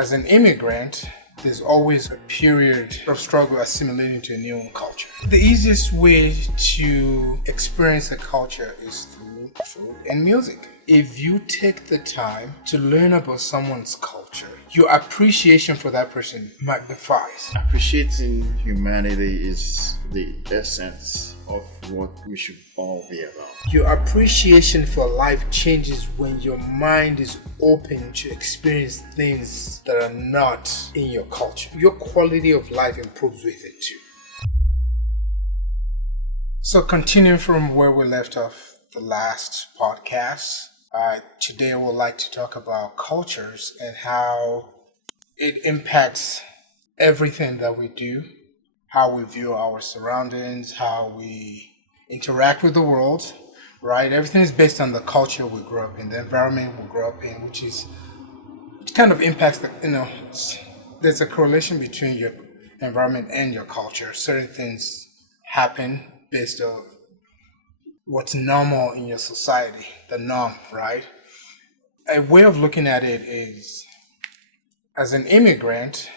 As an immigrant, there's always a period of struggle assimilating to a new culture. The easiest way to experience a culture is through food and music. If you take the time to learn about someone's culture, your appreciation for that person magnifies. Appreciating humanity is the essence of what we should all be about. Your appreciation for life changes when your mind is open to experience things that are not in your culture. Your quality of life improves with it too. So continuing from where we left off the last podcast, today I would like to talk about cultures and how it impacts everything that we do, how we view our surroundings, how we interact with the world, right? Everything is based on the culture we grew up in, the environment we grew up in, which kind of impacts there's a correlation between your environment and your culture. Certain things happen based on what's normal in your society, the norm, right? A way of looking at it is, as an immigrant,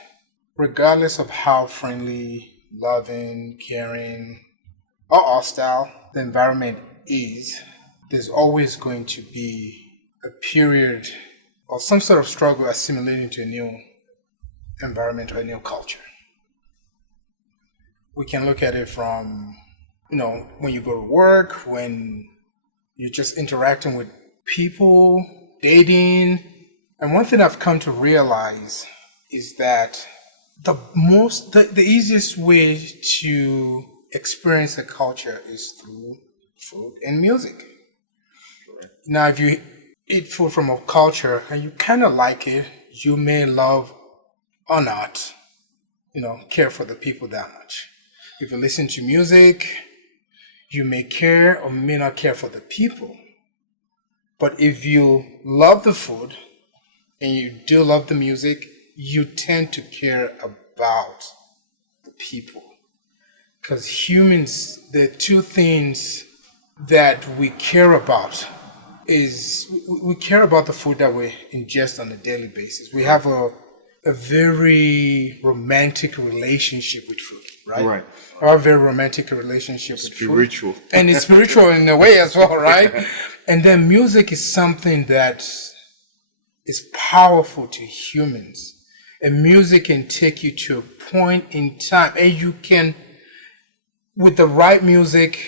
regardless of how friendly, loving, caring, or hostile the environment is, there's always going to be a period or some sort of struggle assimilating to a new environment or a new culture. We can look at it from, when you go to work, when you're just interacting with people, dating. And one thing I've come to realize is that the easiest way to experience a culture is through food and music. Correct. Now, if you eat food from a culture and you kind of like it, you may love or not, care for the people that much. If you listen to music, you may care or may not care for the people. But if you love the food and you do love the music, you tend to care about the people. Because humans, the two things that we care about is we care about the food that we ingest on a daily basis. We have a very romantic relationship with food, right? Right. Our very romantic relationship with Spiritual. food. And it's spiritual in a way as well, right? And then music is something that is powerful to humans. And music can take you to a point in time, and you can, with the right music,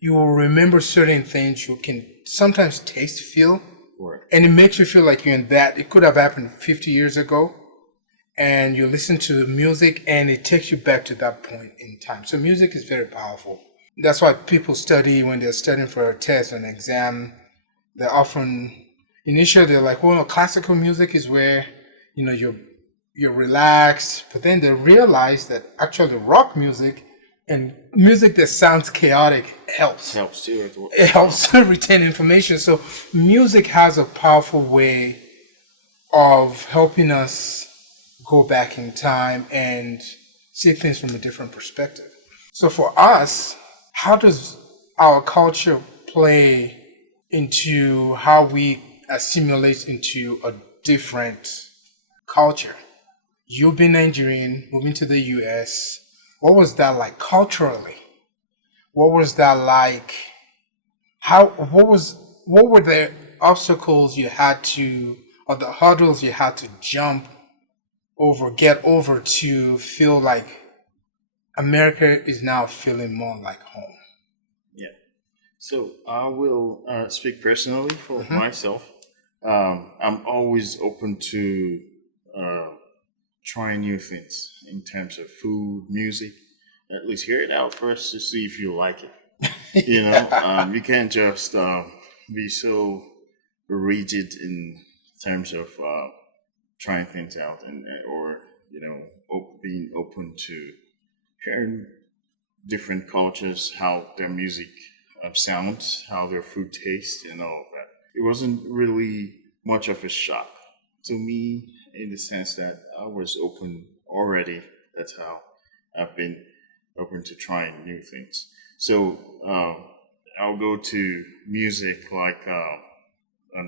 you will remember certain things. You can sometimes taste, feel, Right. and it makes you feel like you're in that. It could have happened 50 years ago, and you listen to music, and it takes you back to that point in time. So music is very powerful. That's why people study when they're studying for a test or an exam. They're often initially they're like, well, no, classical music is where you're relaxed, but then they realize that actually rock music and music that sounds chaotic helps. Helps too. It helps retain information. So music has a powerful way of helping us go back in time and see things from a different perspective. So for us, how does our culture play into how we assimilate into a different culture? You've been Nigerian, moving to the US. What was that like culturally? What was that like? What were the obstacles you had to, or the hurdles you had to get over to feel like America is now feeling more like home? Yeah. So I will speak personally for myself. I'm always open to trying new things in terms of food, music. At least hear it out first to see if you like it. You can't just be so rigid in terms of trying things out or being open to hearing different cultures, how their music sounds, how their food tastes, and all of that. It wasn't really much of a shock to me in the sense that I was open already. That's how I've been open to trying new things. So I'll go to music like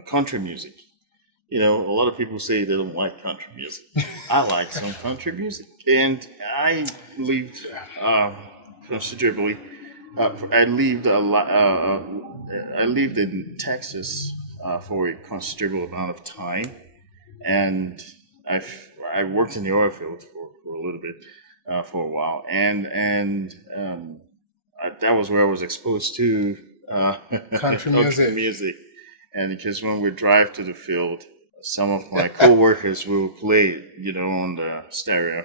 country music. You know, a lot of people say they don't like country music. I like some country music, and I lived considerably. I lived a lot. I lived in Texas for a considerable amount of time, and I worked in the oil field for a little bit for a while, and that was where I was exposed to Country country music. music. And because when we drive to the field, some of my coworkers will play, you know, on the stereo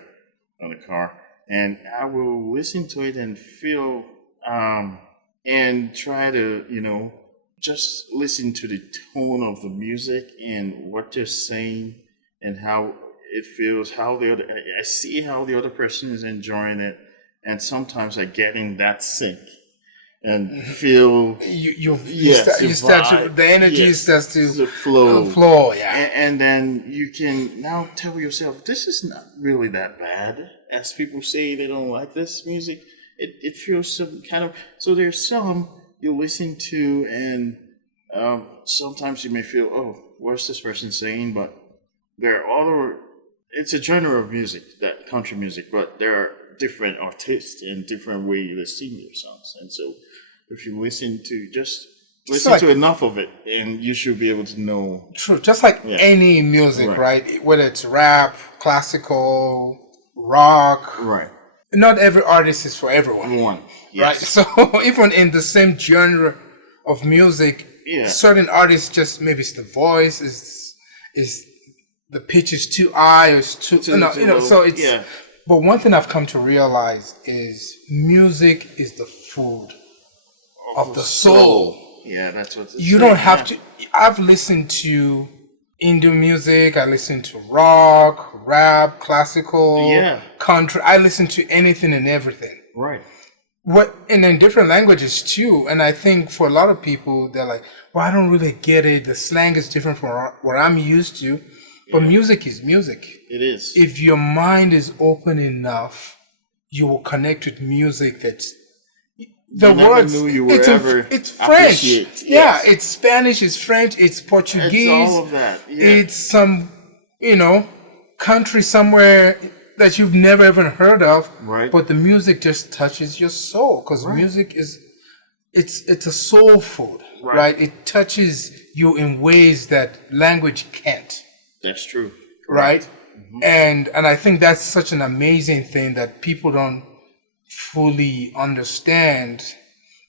on the car, and I will listen to it and feel and try to, you know, just listen to the tone of the music and what they're saying and how it feels, how the other, I see how the other person is enjoying it, and sometimes I get in that sync and feel You start to, the energy starts to the flow. flow, yeah. And then you can now tell yourself, this is not really that bad. As people say they don't like this music, it feels some kind of, so there's some you listen to, and sometimes you may feel, oh, what's this person saying? But there are other, it's a genre of music, that country music, but there are different artists and different ways they sing their songs. And so if you listen to enough of it, and you should be able to know. True, just like any music, right? Whether it's rap, classical, rock. Right. Not every artist is for everyone. Yes. Right? So even in the same genre of music, certain artists just, maybe it's the voice, is the pitch is too high, or it's too so it's but one thing I've come to realize is music is the food of the soul. Yeah, that's what you don't have to. I've listened to Indian music, I listen to rock, rap, classical, country. I listen to anything and everything. Right. And in different languages too. And I think for a lot of people, they're like, well, I don't really get it. The slang is different from what I'm used to. But music is music. It is. If your mind is open enough, you will connect with music that's the words. It's French. Yes. Yeah, it's Spanish, it's French, it's Portuguese. It's all of that. Yeah. It's some, country somewhere that you've never even heard of. Right. But the music just touches your soul, because music is it's a soul food, right? It touches you in ways that language can't. That's true. Right? Mm-hmm. And I think that's such an amazing thing that people don't fully understand.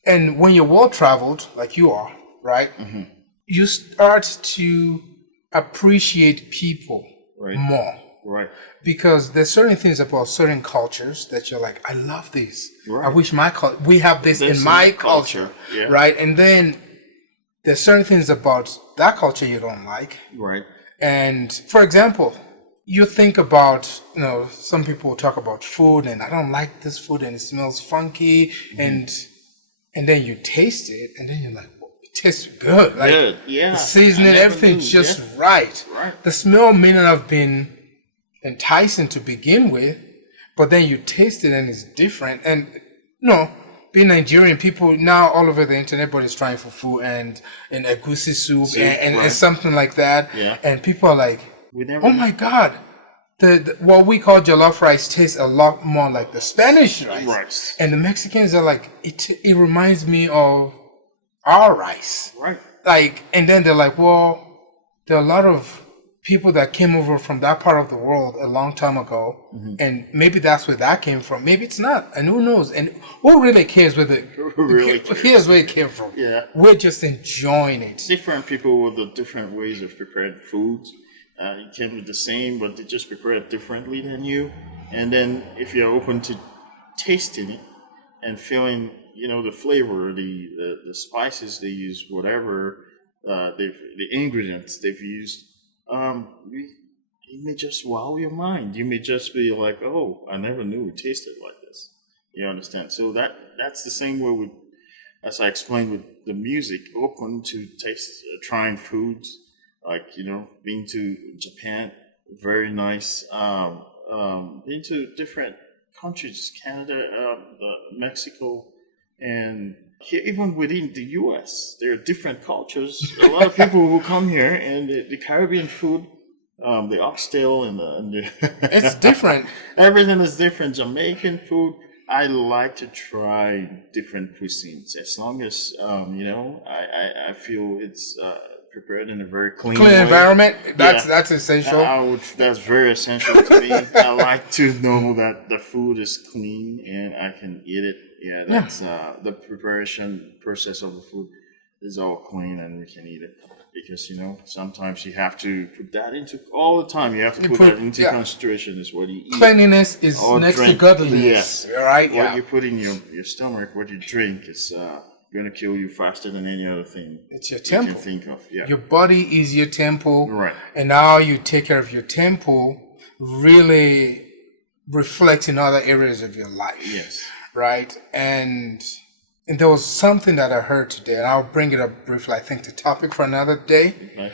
And when you're well traveled, like you are, right? Mm-hmm. You start to appreciate people more. Right. Because there's certain things about certain cultures that you're like, I love this. Right. I wish we have this in my culture. Yeah. Right? And then there's certain things about that culture you don't like. Right. And for example, you think about, some people talk about food, and I don't like this food and it smells funky, and then you taste it, and then you're like, well, it tastes good. Like, good, yeah. The seasoning, everything's just right. The smell may not have been enticing to begin with, but then you taste it and it's different. And being Nigerian, people now all over the internet, everybody's trying for food and egusi soup and something like that. Yeah. And people are like, oh my God, the what we call jollof rice tastes a lot more like the Spanish rice. And the Mexicans are like, it reminds me of our rice. Right. Like, and then they're like, well, there are a lot of people that came over from that part of the world a long time ago, and maybe that's where that came from. Maybe it's not, and who knows? And who really cares where here's where it came from. Yeah, we're just enjoying it. Different people with the different ways of preparing food. It can be the same, but they just prepare it differently than you. And then if you're open to tasting it and feeling, the flavor, the spices they use, whatever the ingredients they've used. It may just wow your mind. You may just be like, oh, I never knew it tasted like this. You understand? So that's the same way with, as I explained with the music, open to taste, trying foods, like, being to Japan, very nice. Been to different countries, Canada, Mexico, and here, even within the U.S., there are different cultures. A lot of people who come here, and the Caribbean food, the oxtail, It's different. everything is different. Jamaican food. I like to try different cuisines as long as I feel it's prepared in a very clean Clean way. environment. That's Yeah. that's essential. That's very essential to me. I like to know that the food is clean and I can eat it. Yeah, that's the preparation process of the food is all clean and we can eat it. Because sometimes you have to put that into all the time. You have to put that into consideration is what you eat. Cleanliness is or next drink. to godliness. Yes, Right? What you put in your stomach, what you drink is going to kill you faster than any other thing. It's your you temple. can think of. Yeah. Your body is your temple. Right. And how you take care of your temple really reflects in other areas of your life. Yes. Right? And there was something that I heard today, and I'll bring it up briefly. I think the topic for another day. Okay.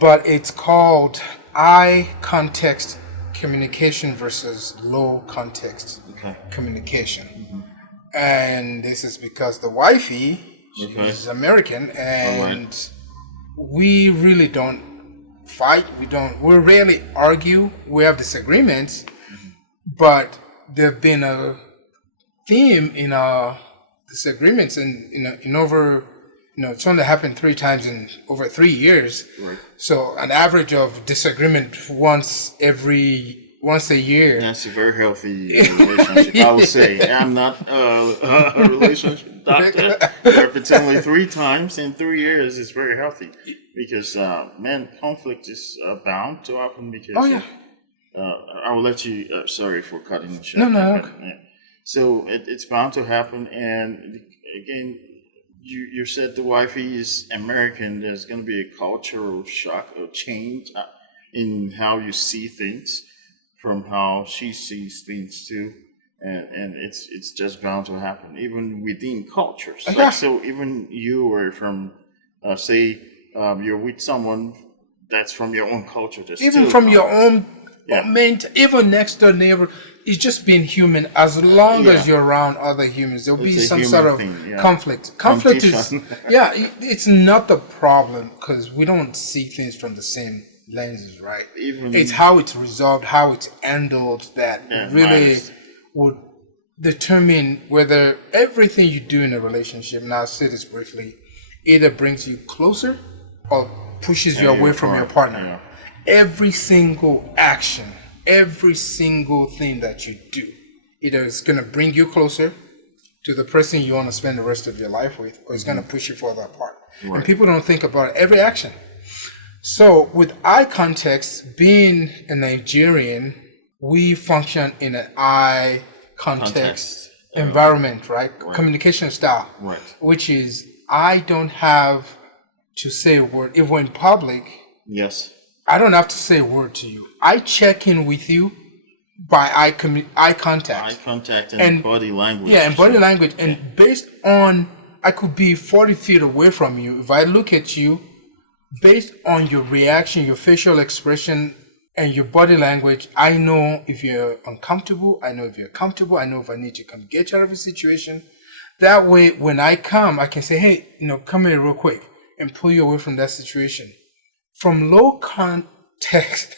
But it's called high context communication versus low context communication. Mm-hmm. And this is because the wifey, she's American, and we really don't fight. We rarely argue. We have disagreements, but there've been a theme in our disagreements in over, it's only happened 3 times in over 3 years. Right. So an average of disagreement once a year. That's a very healthy relationship, I would say. I'm not a relationship doctor, but if it's only 3 times in 3 years, it's very healthy. Because, conflict is bound to happen because I will let you, sorry for cutting you short. No. So it's bound to happen, and again, you said the wifey is American. There's going to be a cultural shock or change in how you see things from how she sees things too, and it's just bound to happen even within cultures. Like, so even you were from, you're with someone that's from your own culture. Even from your own. Even next door neighbor, it's just being human. As long as you're around other humans, there'll be some sort of conflict. Conflict is, it's not the problem because we don't see things from the same lenses, right? It's how it's resolved, how it's handled that really would determine whether everything you do in a relationship, and I'll say this briefly, either brings you closer or pushes you away from your partner. Yeah. Every single action, every single thing that you do, either it's going to bring you closer to the person you want to spend the rest of your life with, or it's going to push you further apart. Right. And people don't think about every action. So with eye context, being a Nigerian, we function in an eye context environment, right? Communication style, which is I don't have to say a word. If we're in public, I don't have to say a word to you. I check in with you by eye contact. Eye contact and body language. Yeah, and body language. And based on, I could be 40 feet away from you. If I look at you, based on your reaction, your facial expression, and your body language, I know if you're uncomfortable. I know if you're comfortable. I know if I need to come get you out of a situation. That way, when I come, I can say, hey, come here real quick and pull you away from that situation. From low context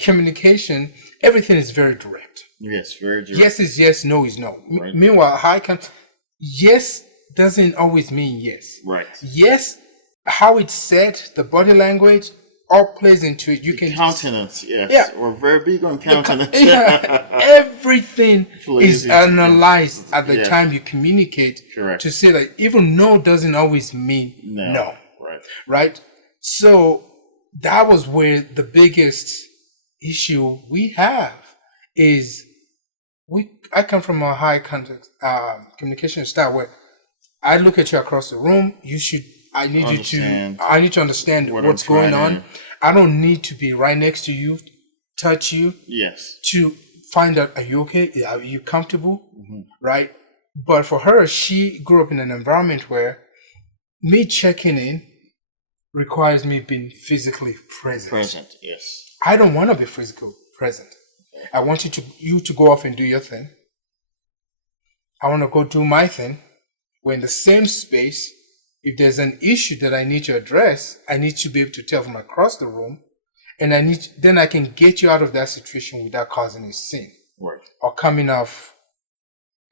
communication, everything is very direct. Yes, very direct. Yes is yes, no is no. Right. Meanwhile, high context, yes doesn't always mean yes. Right. Yes, how it's said, the body language, all plays into it. You can countenance, yes. Yeah. We're very big on countenance. Everything is analyzed at the time you communicate. Correct. To say that even no doesn't always mean no. Right? So that was where the biggest issue we have is I come from a high context communication style where I look at you across the room. I need to understand what's going on. I don't need to be right next to you, touch you. Yes. To find out, are you okay? Are you comfortable? Mm-hmm. Right? But for her, she grew up in an environment where me checking in requires me being physically present. Present, yes. I don't want to be physically present. Okay. I want you to go off and do your thing. I want to go do my thing. We're in the same space. If there's an issue that I need to address, I need to be able to tell from across the room, and then I can get you out of that situation without causing a scene Right. or coming off,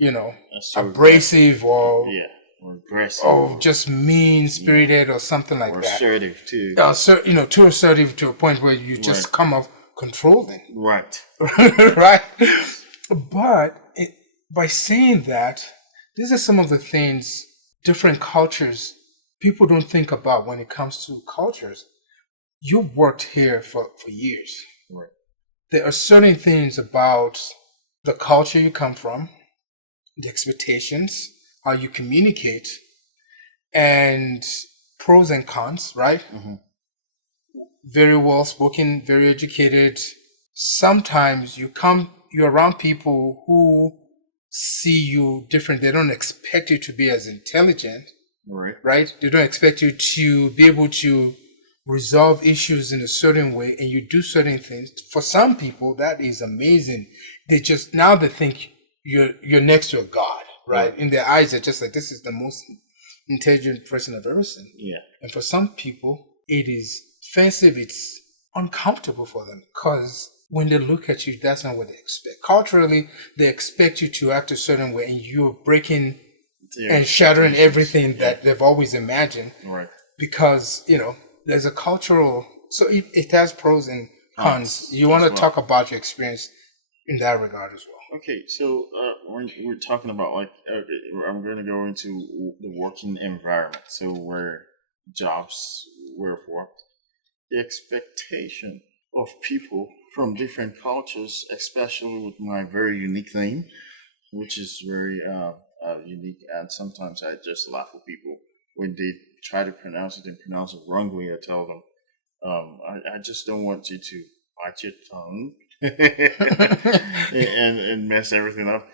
So abrasive or yeah, or aggressive, just mean spirited or something like or that. assertive too. Too assertive to a point where you just Right. come off controlling. Right. Right? But by saying that, these are some of the things different cultures, people don't think about when it comes to cultures. You've worked here for years. Right. There are certain things about the culture you come from, the expectations, how you communicate, and pros and cons, right? Mm-hmm. Very well spoken, very educated. Sometimes you're around people who see you different. They don't expect you to be as intelligent, right? They don't expect you to be able to resolve issues in a certain way, and you do certain things. For some people, that is amazing. They think you're next to a god, right? In their eyes, they're just like, this is the most intelligent person I've ever seen. Yeah. And for some people, it is offensive. It's uncomfortable for them because when they look at you, that's not what they expect. Culturally, they expect you to act a certain way, and you're breaking and shattering everything that they've always imagined. Right. Because, there's a cultural, so it has pros and cons. You want to talk about your experience in that regard as well. Okay, so when we're talking about I'm going to go into the working environment. So where jobs were worked, the expectation of people from different cultures, especially with my very unique name, which is very unique, and sometimes I just laugh at people when they try to pronounce it and pronounce it wrongly. I tell them, I just don't want you to bite your tongue and mess everything up.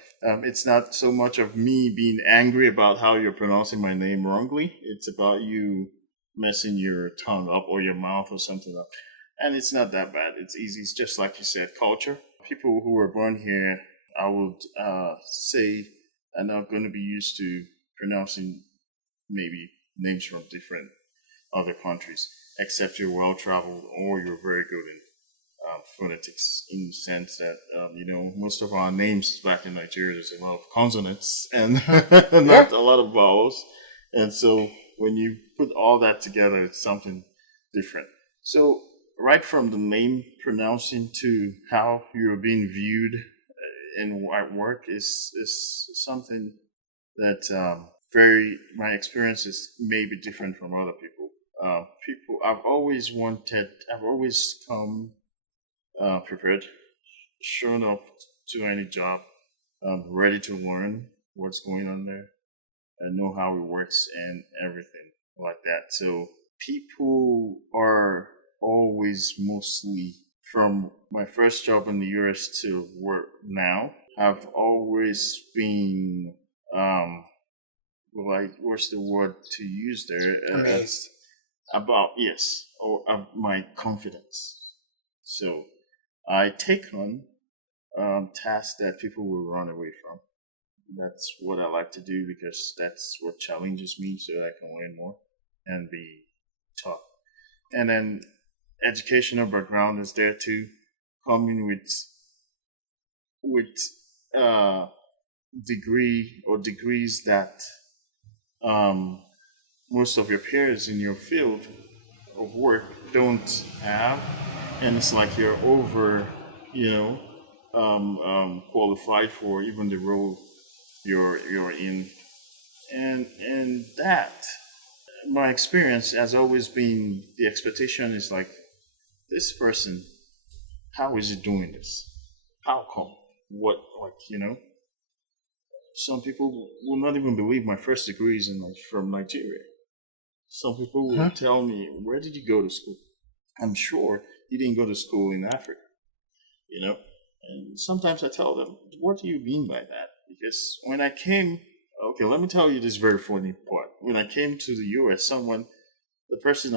It's not so much of me being angry about how you're pronouncing my name wrongly. It's about you messing your tongue up or your mouth or something up. And it's not that bad. It's easy. It's just like you said, culture. People who were born here, I would say, are not going to be used to pronouncing maybe names from different other countries, except you're well traveled or you're very good in phonetics, in the sense that most of our names back in Nigeria, there's a lot of consonants and not a lot of vowels, and so when you put all that together, it's something different. So right from the name pronouncing to how you're being viewed in at work is something that my experiences may be different from other people. I've always come prepared, shown up to any job, ready to learn what's going on there and know how it works and everything like that. So people are always, mostly from my first job in the US to work now, have always been what's the word to use there? Amazed. My confidence. So I take on tasks that people will run away from. That's what I like to do because that's what challenges me, so I can learn more and be taught. And then educational background is there too, coming with degree or degrees that most of your peers in your field of work don't have, and it's like you're over, qualified for even the role you're in, and that my experience has always been the expectation is like, this person, how is he doing this? How come? What, some people will not even believe my first degree is from Nigeria. Some people will tell me, where did you go to school? I'm sure you didn't go to school in Africa, And sometimes I tell them, what do you mean by that? Because when I came, okay, let me tell you this very funny part. When I came to the US, the person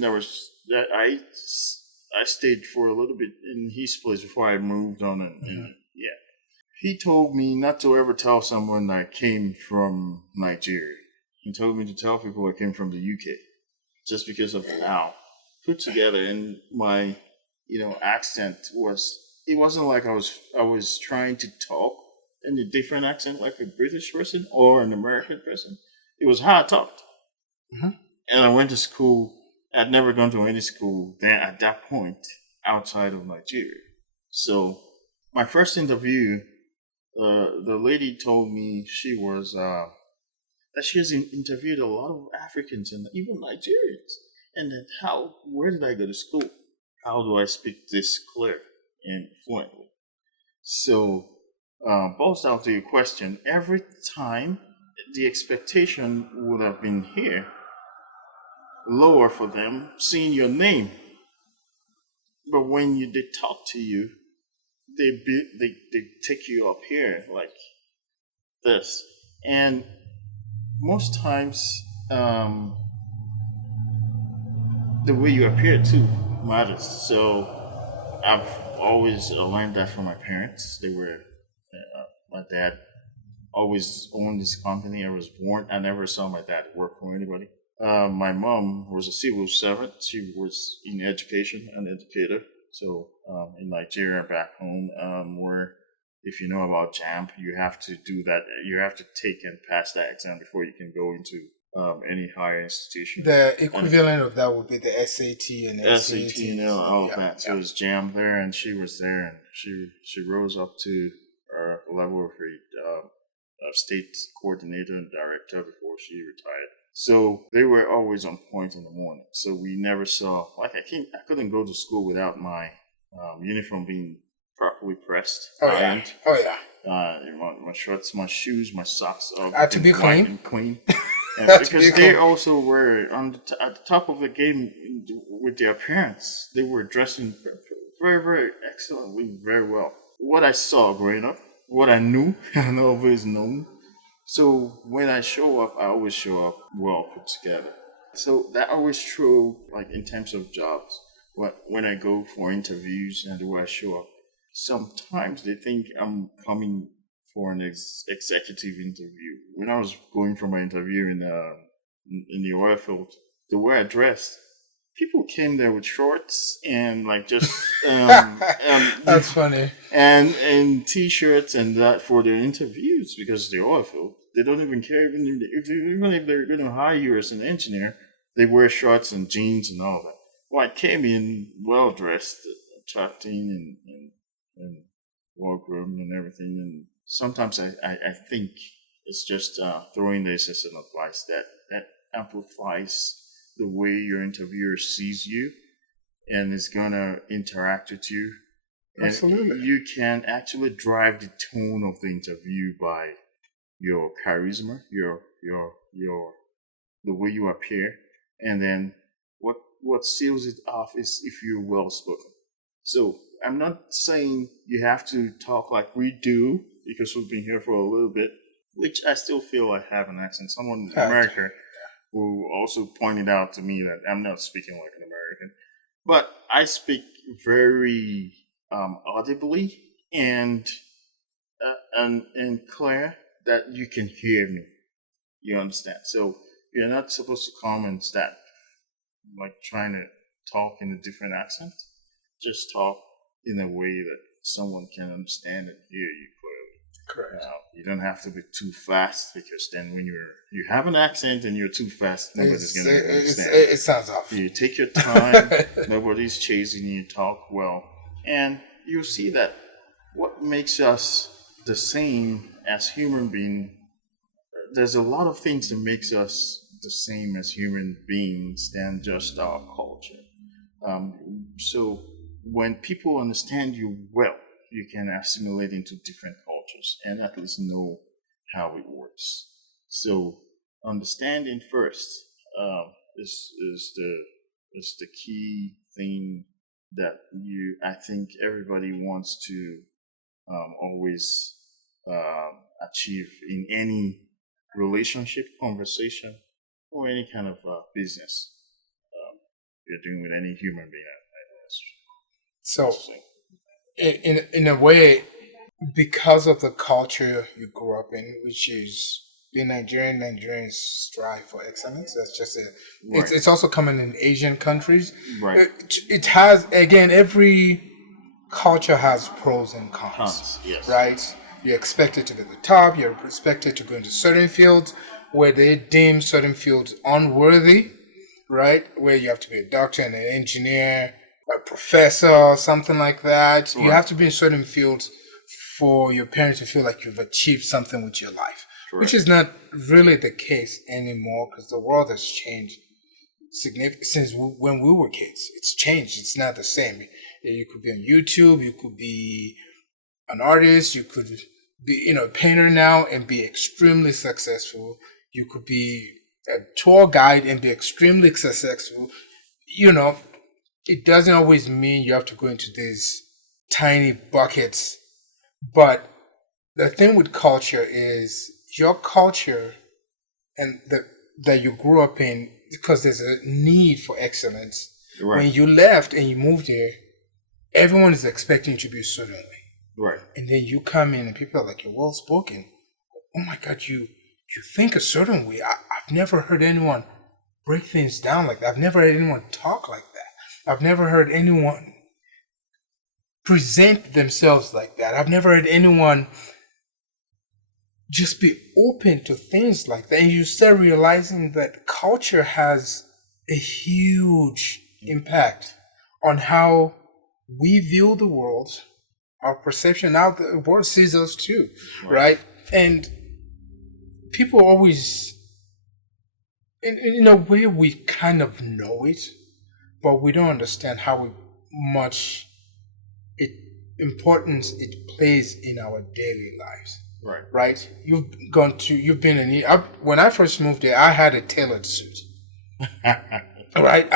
that I stayed for a little bit in his place before I moved on, and yeah. He told me not to ever tell someone I came from Nigeria. He told me to tell people I came from the UK, just because of how put together and my, accent was. It wasn't like I was trying to talk in a different accent like a British person or an American person. It was how I talked. Mhm. And I went to school. I'd never gone to any school then at that point outside of Nigeria. So my first interview, the lady told me that she has interviewed a lot of Africans and even Nigerians, and then where did I go to school? How do I speak this clear and fluently? So, boils down to your question. Every time, the expectation would have been here lower for them seeing your name, but when they talk to you, they take you up here like this, and most times the way you appear too matters. So I've always learned that from my parents. My dad always owned this company. I was born. I never saw my dad work for anybody. My mom was a civil servant. She was in education, an educator. So in Nigeria, back home, where if you know about JAMP, you have to do that. You have to take and pass that exam before you can go into any higher institution. The equivalent of that would be the SAT and SAT and all of Yeah, that. So yeah. it was JAM there, and she was there, and she rose up to a level of a state coordinator and director before she retired. So they were always on point in the morning. So we never saw I couldn't go to school without my uniform being properly pressed, Oh yeah. ironed. Oh yeah. My shorts, my shoes, my socks, all Had to be white clean. and clean. And Had to because be they clean. also were at the top of the game with their appearance. They were dressing very, very excellently, very well. What I saw growing up, what I knew, and always known. So when I show up, I always show up well put together. So that always true, like in terms of jobs. When I go for interviews and the way I show up, sometimes they think I'm coming for an executive interview. When I was going for my interview in the oil field, the way I dressed, people came there with shorts and like just That's funny. and t-shirts and that for their interviews because the oil field they don't even care even if they're going to hire you as an engineer, they wear shorts and jeans and all that. Well, I came in well dressed, attracting and well groomed and everything. And sometimes I think it's just throwing this as an advice that amplifies the way your interviewer sees you and is gonna interact with you. And Absolutely. you can actually drive the tone of the interview by your charisma, your the way you appear, and then what seals it off is if you're well spoken. So I'm not saying you have to talk like we do because we've been here for a little bit, which I still feel I have an accent. Someone in Okay. America who also pointed out to me that I'm not speaking like an American, but I speak very audibly and and clear that you can hear me. You understand? So you're not supposed to come and start like trying to talk in a different accent. Just talk in a way that someone can understand and hear you clearly. Correct. You don't have to be too fast because then when you have an accent and you're too fast, nobody's going to understand. It sounds off. You take your time. Nobody's chasing you. Talk well, and you'll see that what makes us the same as human beings. There's a lot of things that makes us the same as human beings than just our culture. So when people understand you well, you can assimilate into different cultures and at least know how it works. So understanding first is the key thing that I think everybody wants to always achieve in any relationship, conversation, or any kind of business you're doing with any human being. So, in a way, because of the culture you grew up in, which is being Nigerian, Nigerians strive for excellence. That's just it. Right. It's also common in Asian countries. Right. It has, again, every culture has pros and cons. Cons, yes. Right? You're expected to be at the top. You're expected to go into certain fields where they deem certain fields unworthy, right? Where you have to be a doctor and an engineer, a professor, something like that. You have to be in certain fields for your parents to feel like you've achieved something with your life, which is not really the case anymore because the world has changed significantly since when we were kids. It's changed. It's not the same. You could be on YouTube. You could be an artist. You could be, a painter now and be extremely successful. You could be a tour guide and be extremely successful. It doesn't always mean you have to go into these tiny buckets. But the thing with culture is your culture and that you grew up in, because there's a need for excellence. Right. When you left and you moved here, everyone is expecting you to be a certain way. Right. And then you come in and people are like, you're well spoken. Oh my God, you think a certain way. I've never heard anyone break things down like that. I've never heard anyone talk like that. I've never heard anyone present themselves like that. I've never heard anyone just be open to things like that. And you start realizing that culture has a huge impact on how we view the world, our perception, how the world sees us too, right? And people always, in a way, we kind of know it, but we don't understand how much importance it plays in our daily lives. Right? You've been in. When I first moved there, I had a tailored suit. Right?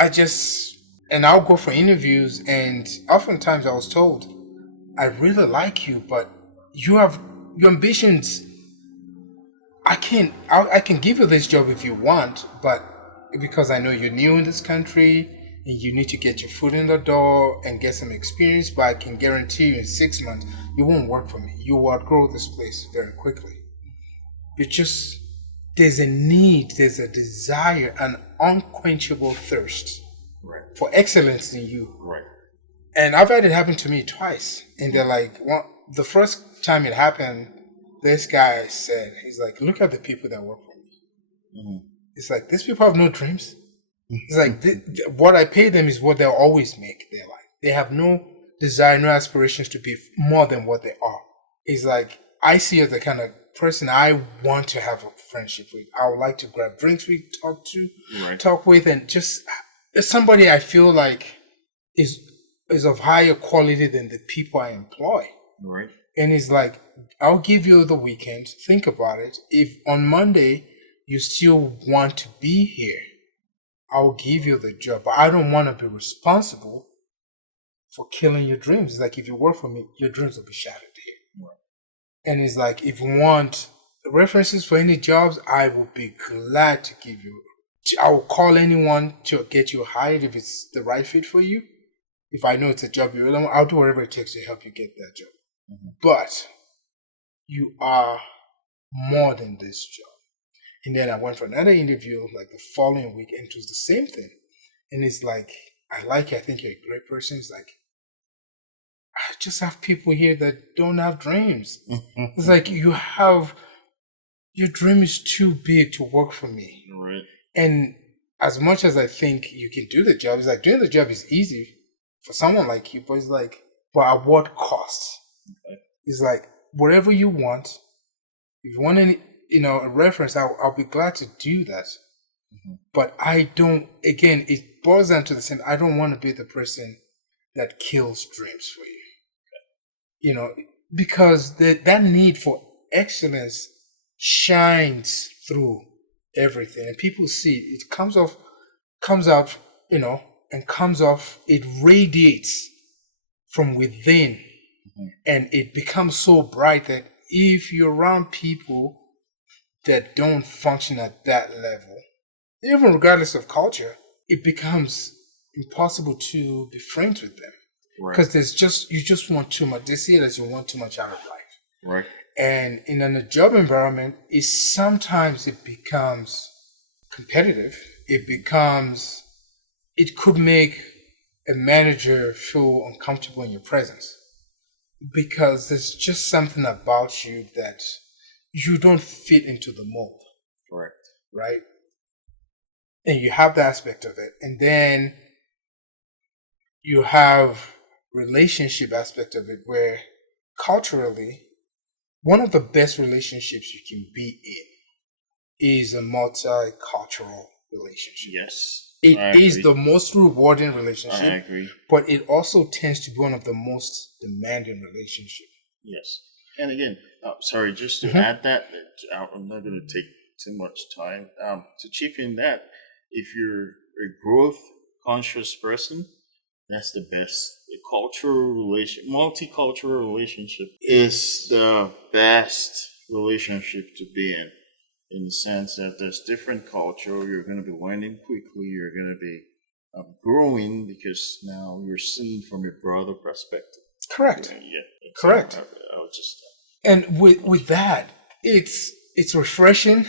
And I'll go for interviews, and oftentimes I was told, I really like you, but you have your ambitions. I can give you this job if you want, but because I know you're new in this country and you need to get your foot in the door and get some experience, but I can guarantee you in 6 months, you won't work for me. You will outgrow this place very quickly. There's a need, there's a desire, an unquenchable thirst for excellence in you. Right. And I've had it happen to me twice. And they're like, the first time it happened, this guy said, he's like, look at the people that work for me. Mm-hmm. It's like, these people have no dreams. It's like, what I pay them is what they'll always make their life. They have no desire, no aspirations to be more than what they are. It's like, I see you as the kind of person I want to have a friendship with. I would like to grab drinks with, talk with, and just somebody I feel like is of higher quality than the people I employ. Right. And it's like, I'll give you the weekend. Think about it. If on Monday you still want to be here, I'll give you the job. But I don't want to be responsible for killing your dreams. It's like, if you work for me, your dreams will be shattered here. Right. And it's like, if you want references for any jobs, I will be glad to give you. I will call anyone to get you hired if it's the right fit for you. If I know it's a job you really want, I'll do whatever it takes to help you get that job. Mm-hmm. But you are more than this job. And then I went for another interview like the following week, and it was the same thing. And it's like, I like you. I think you're a great person. It's like, I just have people here that don't have dreams. It's like, your dream is too big to work for me. Right. And as much as I think you can do the job, it's like, doing the job is easy for someone like you, but it's like, but at what cost? Okay. It's like, whatever you want, if you want any, a reference, I'll be glad to do that. Mm-hmm. But I don't, again, it boils down to the same, I don't want to be the person that kills dreams for you. Okay. Because that need for excellence shines through everything, and people see it. It comes out, and comes off, it radiates from within. Mm-hmm. And it becomes so bright that if you're around people that don't function at that level, even regardless of culture, it becomes impossible to be friends with them. Because you just want too much. They see it as you want too much out of life. Right. And in a job environment, sometimes it becomes competitive. It could make a manager feel uncomfortable in your presence because there's just something about you that you don't fit into the mold, Correct. right? And you have the aspect of it. And then you have relationship aspect of it where culturally, one of the best relationships you can be in is a multicultural relationship. Yes. It I is agree. the most rewarding I relationship, agree. but it also tends to be one of the most demanding relationships. Yes. And again, sorry, just to Mhm. add that, I'm not going to take too much time. To chip in that, if you're a growth conscious person, that's the best. The multicultural relationship is the best relationship to be in the sense that there's different culture. You're going to be learning quickly. You're going to be growing because now you're seeing from a broader perspective. Correct. Yeah. Correct. So I'll just. And with that, it's refreshing,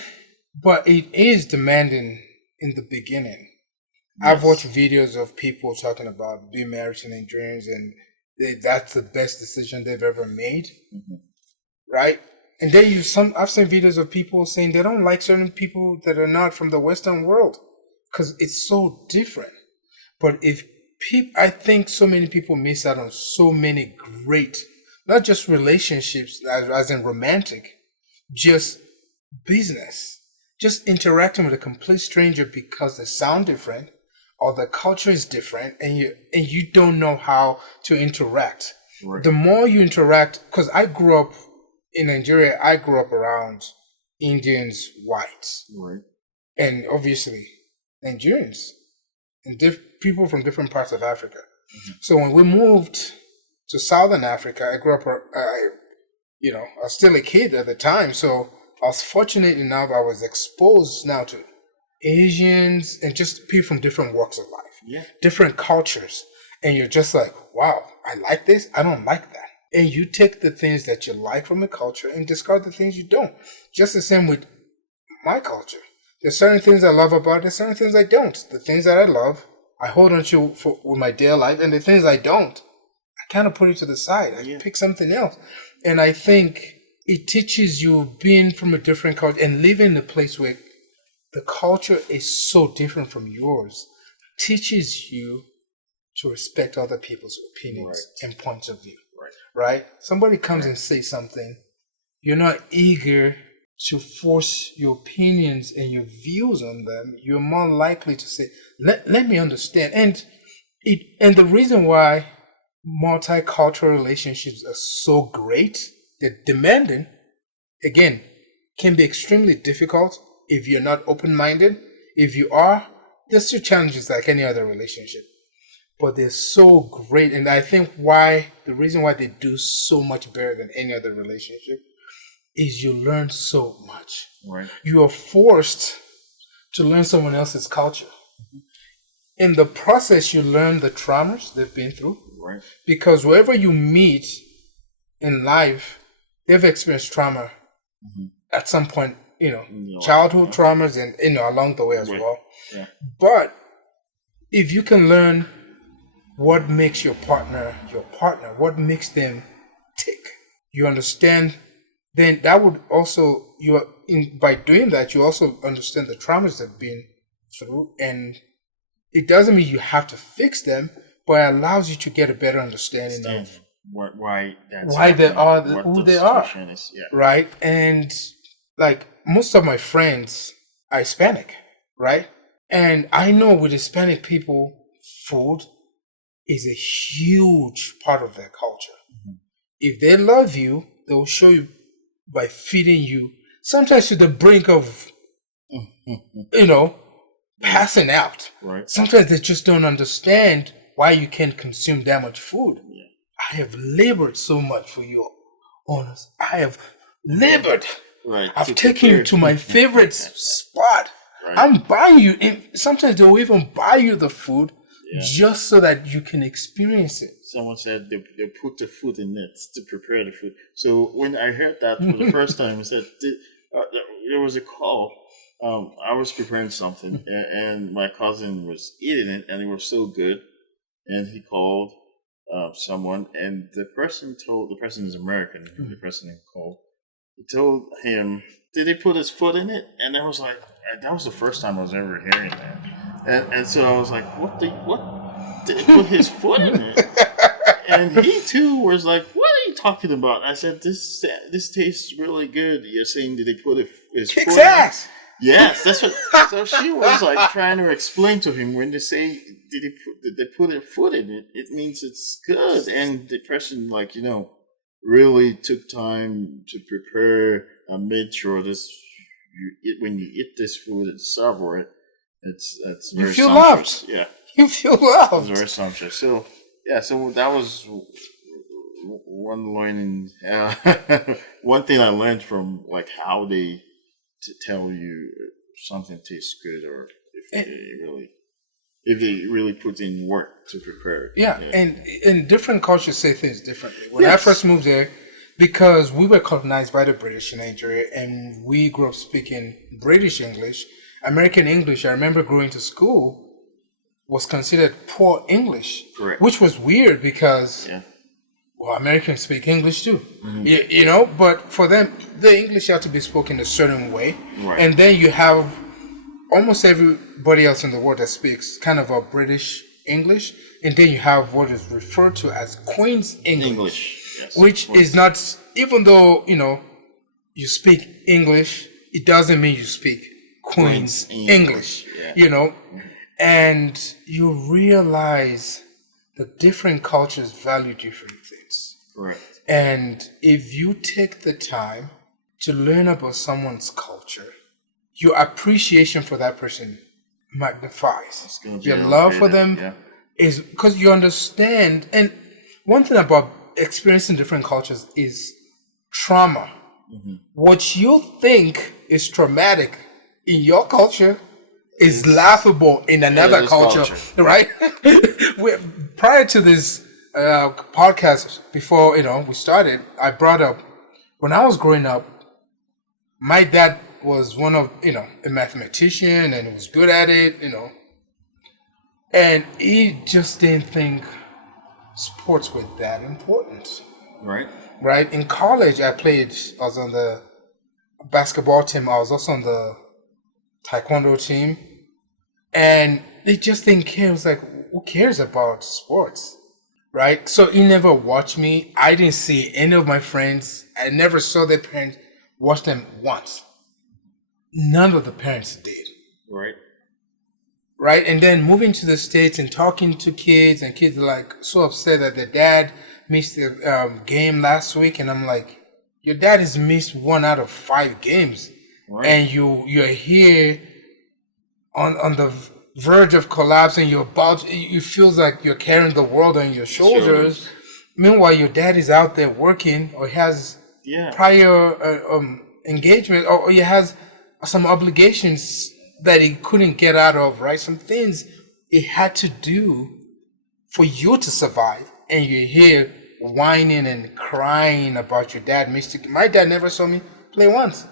but it is demanding in the beginning. I've watched videos of people talking about being married to Nigerians and that's the best decision they've ever made, right? And then I've seen videos of people saying they don't like certain people that are not from the Western world because it's so different. But I think so many people miss out on so many great, not just relationships as in romantic, just business, just interacting with a complete stranger because they sound different or the culture is different and you don't know how to interact. Right. The more you interact, because I grew up in Nigeria, I grew up around Indians, whites, Right. and obviously Nigerians and people from different parts of Africa. So when we moved to Southern Africa, I grew up, I was still a kid at the time, so I was fortunate enough I was exposed now to Asians and just people from different walks of life, different cultures. And you're just like, wow, I like this, I don't like that. And you take the things that you like from a culture and discard the things you don't. Just the same with my culture. There's certain things I love about it, there's certain things I don't. The things that I love, I hold on to with my dear life, and the things I don't, I kind of put it to the side. I pick something else. And I think it teaches you being from a different culture and living in a place where the culture is so different from yours, teaches you to respect other people's opinions and points of view. Right? Somebody comes and says something, you're not eager to force your opinions and your views on them. You're more likely to say, let me understand. And the reason why multicultural relationships are so great, they're demanding, again, can be extremely difficult if you're not open-minded. If you are, there's still challenges like any other relationship. But they're so great. And I think the reason why they do so much better than any other relationship is you learn so much. Right. You are forced to learn someone else's culture. In the process, you learn the traumas they've been through. Right. Because wherever you meet in life, they've experienced trauma at some point, childhood traumas and, along the way as well. Yeah. But if you can learn what makes your partner, what makes them tick, you understand, then that would also, by doing that, you also understand the traumas they've been through. And it doesn't mean you have to fix them, but it allows you to get a better understanding of why they are who they are. Right? And like most of my friends are Hispanic, right? And I know with Hispanic people, food is a huge part of their culture. If they love you, they'll show you by feeding you, sometimes to the brink of, passing out. Right. Sometimes they just don't understand why you can consume that much food. I have labored so much for you, honest. I have labored. Right. I've taken you to my favorite spot. Right. I'm buying you. Sometimes they'll even buy you the food just so that you can experience it. Someone said they put the food in it to prepare the food. So when I heard that for the first time, I said there was a call. I was preparing something, and my cousin was eating it, and it was so good. And he called someone, and the person is American. The person he called, he told him, "Did he put his foot in it?" And I was like, that was the first time I was ever hearing that. And so I was like, what did he put his foot in it? And he too was like, what are you talking about? I said, this tastes really good. You're saying, did he put his Kicks foot in it? ass. Yes, that's what. So she was like trying to explain to him, when they say, did they put their foot in it? It means it's good. And the person, like, really took time to prepare and made sure when you eat this food and savor it, it's very You feel sumptuous. loved. Yeah, You feel it's loved. very sumptuous. So that was one learning. One thing I learned from, like, how they to tell you something tastes good, or if they really put in work to prepare it. Yeah, and different cultures say things differently. When I first moved there, because we were colonized by the British in Nigeria, and we grew up speaking British English, American English, I remember going to school, was considered poor English. Correct. Which was weird because, well, Americans speak English too. But for them, the English had to be spoken a certain way. Right. And then you have almost everybody else in the world that speaks kind of a British English, and then you have what is referred to as Queen's English. Yes, which is not, even though you speak English, it doesn't mean you speak Queen's English. And you realize that different cultures value different things. Correct. And if you take the time to learn about someone's culture, your appreciation for that person magnifies. Your love for them is because you understand. And one thing about experiencing different cultures is trauma. What you think is traumatic in your culture is laughable in another culture, right? Prior to this podcast, before we started, I brought up, when I was growing up, my dad was one of a mathematician, and he was good at it, and he just didn't think sports were that important. Right. In college, I was on the basketball team. I was also on the taekwondo team, and they just didn't care. It was like, who cares about sports, right? So he never watched me. I didn't see any of my friends. I never saw their parents watch them once. None of the parents did. Right? And then moving to the States and talking to kids, and kids are like so upset that their dad missed the game last week. And I'm like, your dad has missed 1 out of 5 games. And you're here on the verge of collapse, and you feel like you're carrying the world on your shoulders. Meanwhile, your dad is out there working, or has prior engagement, or he has some obligations that he couldn't get out of, right? Some things he had to do for you to survive, and you're here whining and crying about your dad missed it. My dad never saw me play once.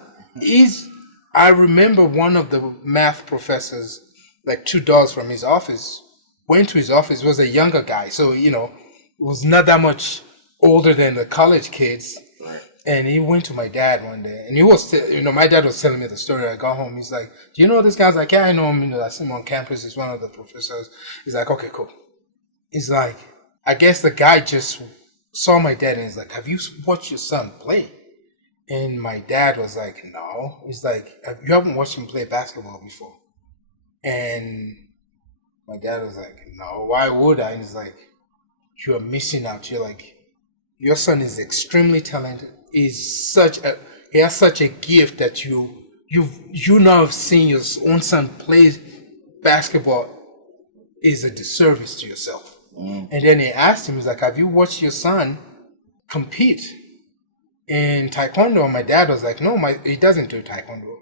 I remember one of the math professors, like 2 doors from his office, went to his office. Was a younger guy, so was not that much older than the college kids. And he went to my dad one day, and he was, my dad was telling me the story. I got home. He's like, "Do you know this guy?" I was like, "Yeah, I know him. I see him on campus. He's one of the professors." He's like, "Okay, cool." He's like, "I guess the guy just saw my dad, and he's like, 'Have you watched your son play?'" And my dad was like, "No." He's like, "You haven't watched him play basketball before?" And my dad was like, "No, why would I?" And he's like, "You're missing out. You're like, your son is extremely talented. He has such a gift that you now have seen your own son play basketball is a disservice to yourself." And then he asked him, he's like, "Have you watched your son compete in taekwondo?" And my dad was like, "No, he doesn't do taekwondo.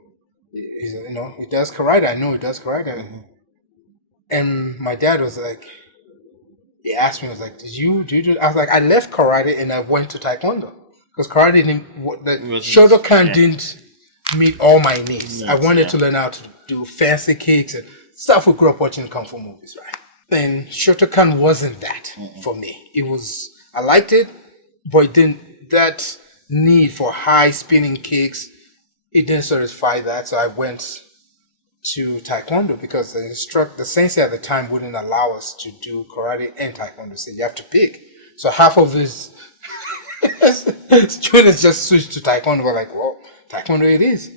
He does karate. I know he does karate." And my dad was like, They asked me, I was like, did you do? I was like, I left karate and I went to taekwondo because karate the Shotokan didn't meet all my needs. I wanted to learn how to do fancy kicks and stuff we grew up watching kung fu movies, right? And Shotokan wasn't that for me. It was, I liked it, but it didn't, that need for high spinning kicks, it didn't satisfy that. So I went to taekwondo because the sensei at the time wouldn't allow us to do karate and taekwondo. So you have to pick. So half of his students just switched to taekwondo. We're like, well, taekwondo it is.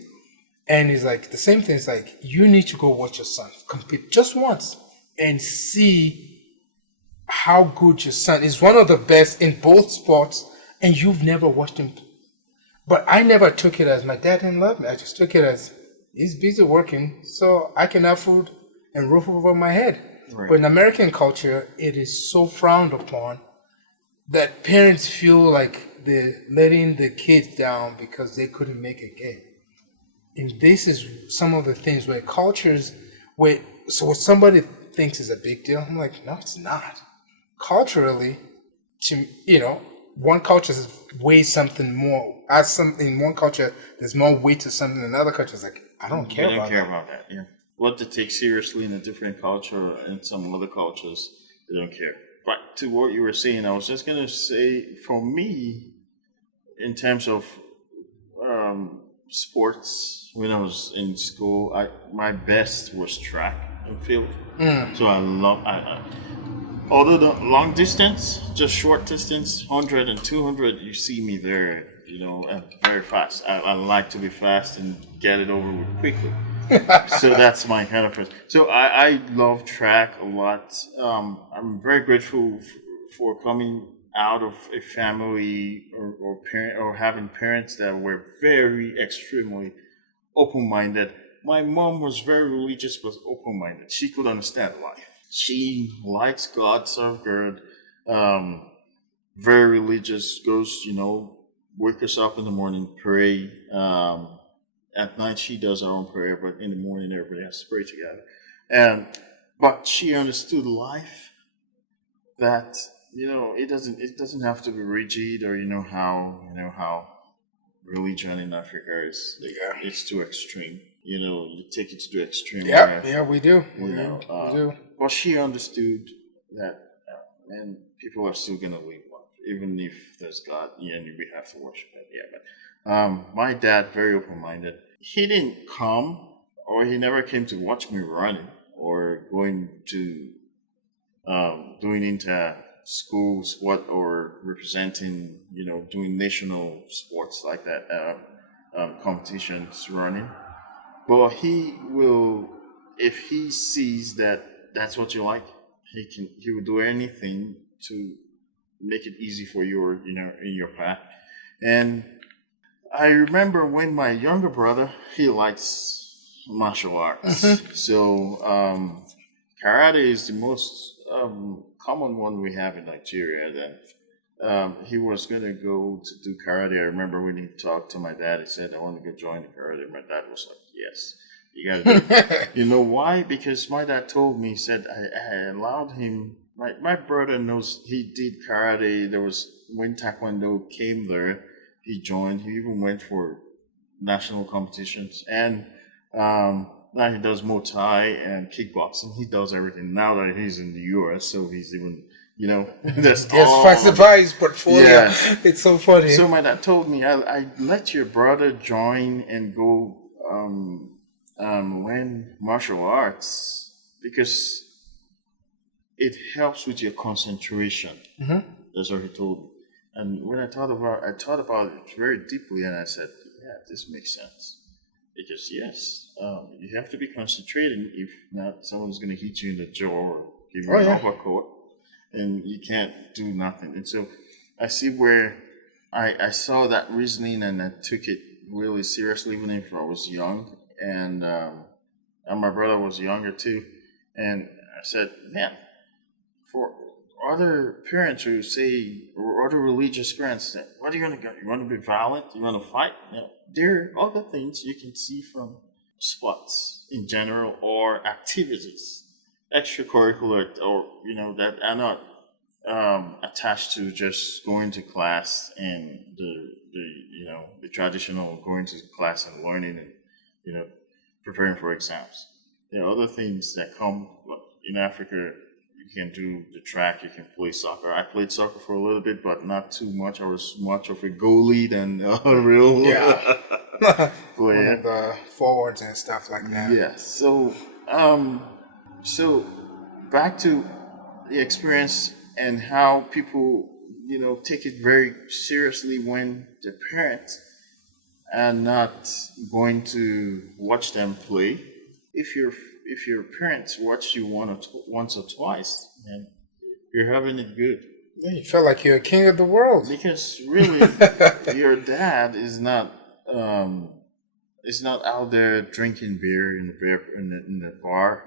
And he's like, the same thing is like, you need to go watch your son compete just once and see how good your son is. One of the best in both sports, and you've never watched him. But I never took it as my dad didn't love me. I just took it as he's busy working, so I can have food and roof over my head. Right. But in American culture, it is so frowned upon that parents feel like they're letting the kids down because they couldn't make a game. And this is some of the things where cultures, so what somebody thinks is a big deal, I'm like, no, it's not. Culturally, one culture weighs something more. In one culture, there's more weight to something. In another culture, it's like, I don't care about that. They don't care about that, yeah. What to take seriously in a different culture and some other cultures, they don't care. But to what you were saying, I was just going to say, for me, in terms of sports, when I was in school, my best was track and field. So although the long distance, just short distance, 100 and 200, you see me there, and very fast. I like to be fast and get it over with quickly. So that's my kind of person. So I love track a lot. I'm very grateful for coming out of a family or parent or having parents that were very extremely open-minded. My mom was very religious but open-minded. She could understand life. She likes God, serve God, very religious, goes, wake us up in the morning, pray. At night she does her own prayer, but in the morning everybody has to pray together. But she understood life, that it doesn't have to be rigid, or how religion in Africa is. It's too extreme. You take it to the extreme. Yeah, we do. We do. But she understood that, man, people are still gonna live life, even if there's God, and we have to worship it. Yeah, but my dad, very open-minded. He didn't come, or he never came to watch me running or going to doing inter school sport or representing, doing national sports like that, competitions running. But he will, if he sees that that's what you like, he will do anything to make it easy for you, or in your path. And I remember when my younger brother, he likes martial arts. So karate is the most common one we have in Nigeria. Then he was going to go to do karate. I remember when he talked to my dad, he said, I want to go join the karate. My dad was like, yes, you got to do it. You know why? Because my dad told me, he said, I allowed him, my brother knows he did karate. There was, when Taekwondo came there, he joined. He even went for national competitions. And now he does Muay Thai and kickboxing. He does everything. Now that he's in the US, so he's even, diversify his portfolio. Yeah. It's so funny. So my dad told me, I let your brother join and go learn martial arts because it helps with your concentration. That's what he told me. And when I thought about it very deeply, and I said, yeah, this makes sense. Because yes, you have to be concentrating. If not, someone's going to hit you in the jaw or give you an uppercut, and you can't do nothing. And so I see where I saw that reasoning, and I took it really seriously, even if I was young, and my brother was younger too. And I said, man, for other parents who say, or other religious parents, what are you going to go? You want to be violent? You want to fight? There are other things you can see from sports in general, or activities, extracurricular, or that are not attached to just going to class and the traditional going to class and learning and preparing for exams. There are other things that come in Africa. You can do the track, you can play soccer. I played soccer for a little bit, but not too much. I was much of a goalie than a real One player. of the forwards and stuff like that. Yeah. So back to the experience and how people, take it very seriously when the parents are not going to watch them play. If your parents watch you once or twice, and you're having it good. Yeah, you feel like you're a king of the world. Because really, your dad is not out there drinking beer in the bar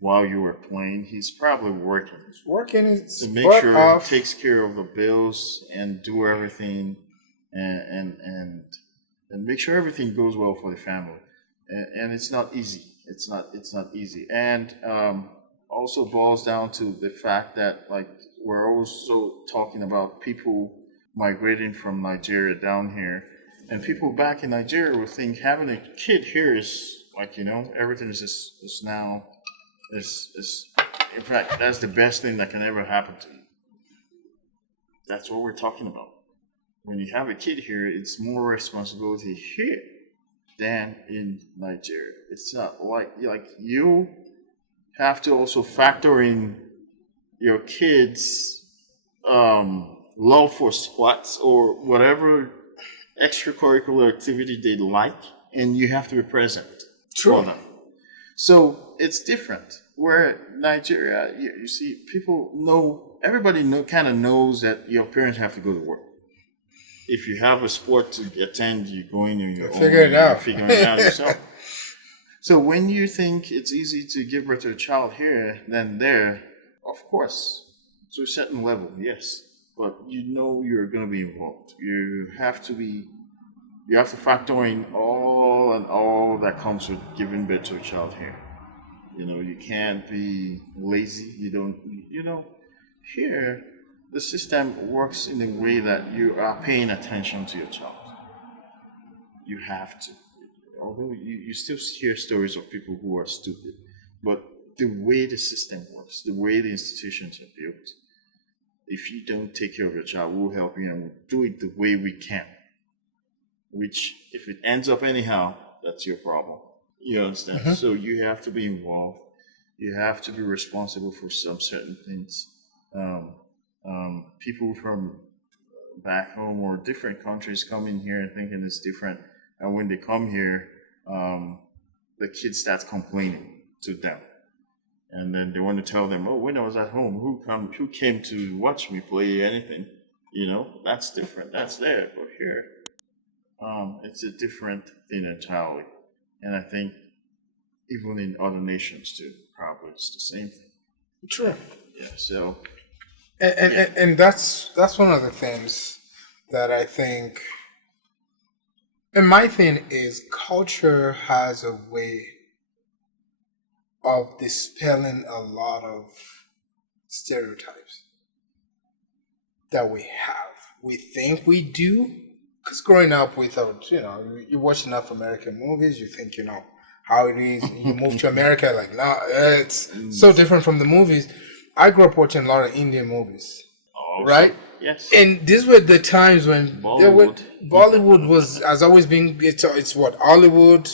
while you were playing. He's probably working. He's working his To make butt sure off. he takes care of the bills and do everything and make sure everything goes well for the family. And it's not easy. It's not easy. And also boils down to the fact that like we're also talking about people migrating from Nigeria down here. And people back in Nigeria will think having a kid here is like, everything is now is in fact that's the best thing that can ever happen to you. That's what we're talking about. When you have a kid here, it's more responsibility here than in Nigeria. It's not like you have to also factor in your kids' love for sports or whatever extracurricular activity they like, and you have to be present for them. So it's different. Where Nigeria, you see, everybody kind of knows that your parents have to go to work. If you have a sport to attend, you're going on your own. You're figuring it out yourself. So when you think it's easy to give birth to a child here than there, of course, to a certain level, yes. But you're going to be involved. You have to factor in all that comes with giving birth to a child here. You can't be lazy. Here, the system works in a way that you are paying attention to your child. You have to. Although you still hear stories of people who are stupid, but the way the system works, the way the institutions are built, if you don't take care of your child, we'll help you and we'll do it the way we can. Which, if it ends up anyhow, that's your problem. You understand? Mm-hmm. So you have to be involved. You have to be responsible for some certain things. People from back home or different countries come in here and thinking it's different. And when they come here, the kid starts complaining to them. And then they want to tell them, oh, when I was at home, who came to watch me play anything? That's different. That's there. But here, it's a different thing entirely. And I think even in other nations too, probably it's the same thing. True. Yeah. So. And that's one of the things that I think. And my thing is, culture has a way of dispelling a lot of stereotypes that we have. We think we do, because growing up we thought, you watch enough American movies, you think, how it is. You move to America, like, nah, it's so different from the movies. I grew up watching a lot of Indian movies, right? Yes. And these were the times when Bollywood has always been. It's what Hollywood,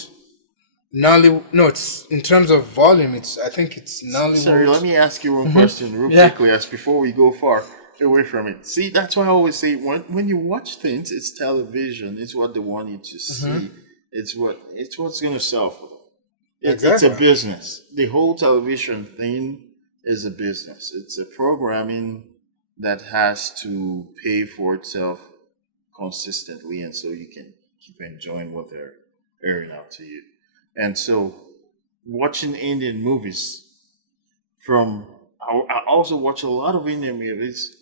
Nollywood. No, it's in terms of volume. I think it's Nollywood. Sorry, let me ask you one question real quickly, as before we go far away from it. See, that's why I always say when you watch things, it's television. It's what they want you to see. It's what's going to sell for them. It's a business. The whole television thing is a business. It's a programming that has to pay for itself consistently, and so you can keep enjoying what they're airing out to you. And so, watching Indian movies I also watch a lot of Indian movies.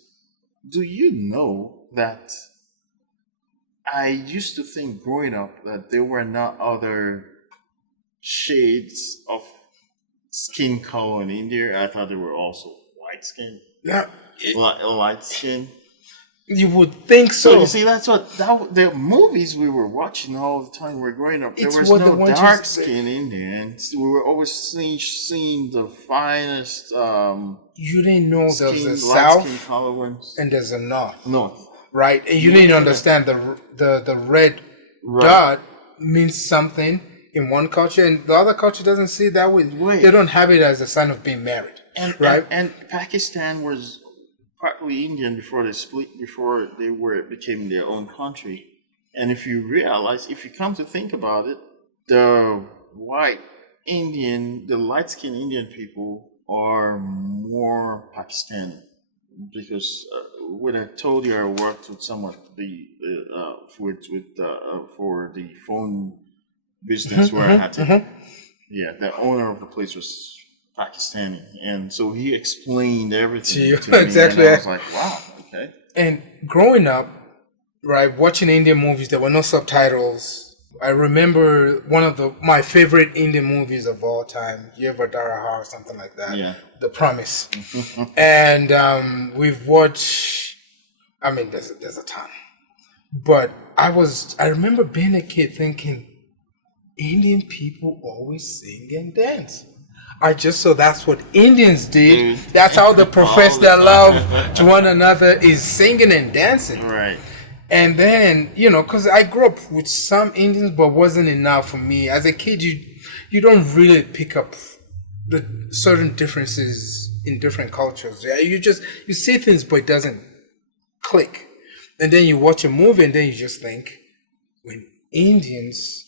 Do you know that I used to think growing up that there were not other shades of skin color in India? I thought they were also white skin. Now, light skin. you would think So so. you see, that's what the movies we were watching all the time. We were growing up. There It's was what they no want you to dark say. skin Indians. We were always seeing the finest You didn't know there's skin, a light south skin color ones. and there's a north, North, right? And you didn't understand the red right? dot means something in one culture, and the other culture doesn't see it that way. Right. They don't have it as a sign of being married, right? And Pakistan was partly Indian before they split, before became their own country. And if you come to think about it, the light-skinned Indian people are more Pakistani, because when I told you I worked with someone for the phone business where I had to, the owner of the place was Pakistani, and so he explained everything to me, exactly. and I was like, wow, okay. And growing up, right, watching Indian movies, there were no subtitles. I remember one of my favorite Indian movies of all time, Yevardaraha or something like that. Yeah. The Promise. And we've watched, I mean, there's a ton. But I remember being a kid thinking, Indian people always sing and dance. So that's what Indians did. That's how they profess their love to one another, is singing and dancing. Right. And then, because I grew up with some Indians, but wasn't enough for me. As a kid, you don't really pick up the certain differences in different cultures. Yeah, you see things, but it doesn't click. And then you watch a movie, and then you just think, when Indians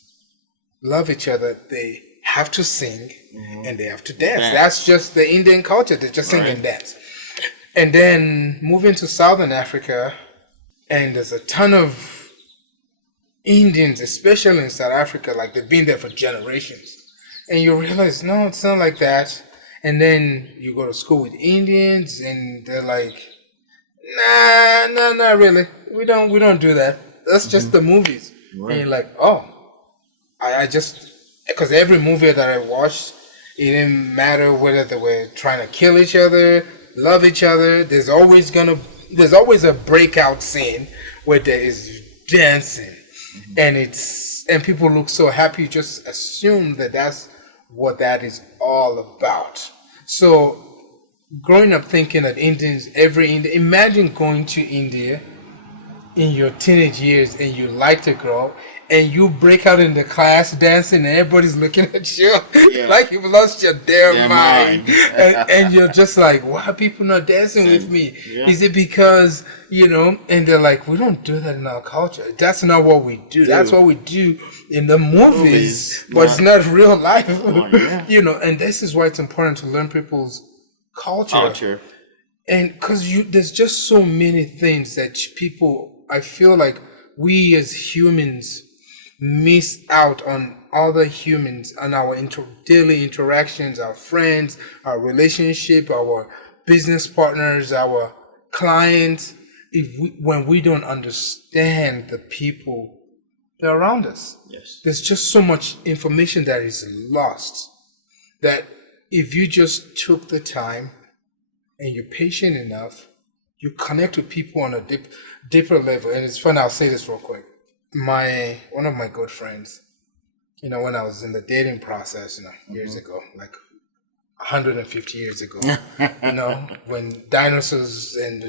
love each other, they have to sing and they have to dance. That's just the Indian culture. They just sing and dance. And then moving to Southern Africa, and there's a ton of Indians, especially in South Africa, like they've been there for generations. And you realize, no, it's not like that. And then you go to school with Indians, and they're like, nah, not really. We don't do that. That's just the movies. Right. And you're like, oh, because every movie that I watched, it didn't matter whether they were trying to kill each other, love each other. There's always a breakout scene where there is dancing, and people look so happy. You just assume that that's what that is all about. So, growing up thinking that imagine going to India in your teenage years, and you like to grow, and you break out in the class dancing, and everybody's looking at you like you've lost your damn mind. And you're just like, why are people not dancing with me? Yeah. Is it because, and they're like, we don't do that in our culture. That's not what we do. That's what we do in the movies, but it's not real life. And this is why it's important to learn people's culture. And because there's just so many things that I feel like we as humans miss out on other humans and our daily interactions, our friends, our relationship, our business partners, our clients, when we don't understand the people that are around us. Yes. There's just so much information that is lost, that if you just took the time and you're patient enough, you connect with people on a deeper level. And it's fun, I'll say this real quick. One of my good friends, when I was in the dating process, years ago, like 150 years ago, when dinosaurs and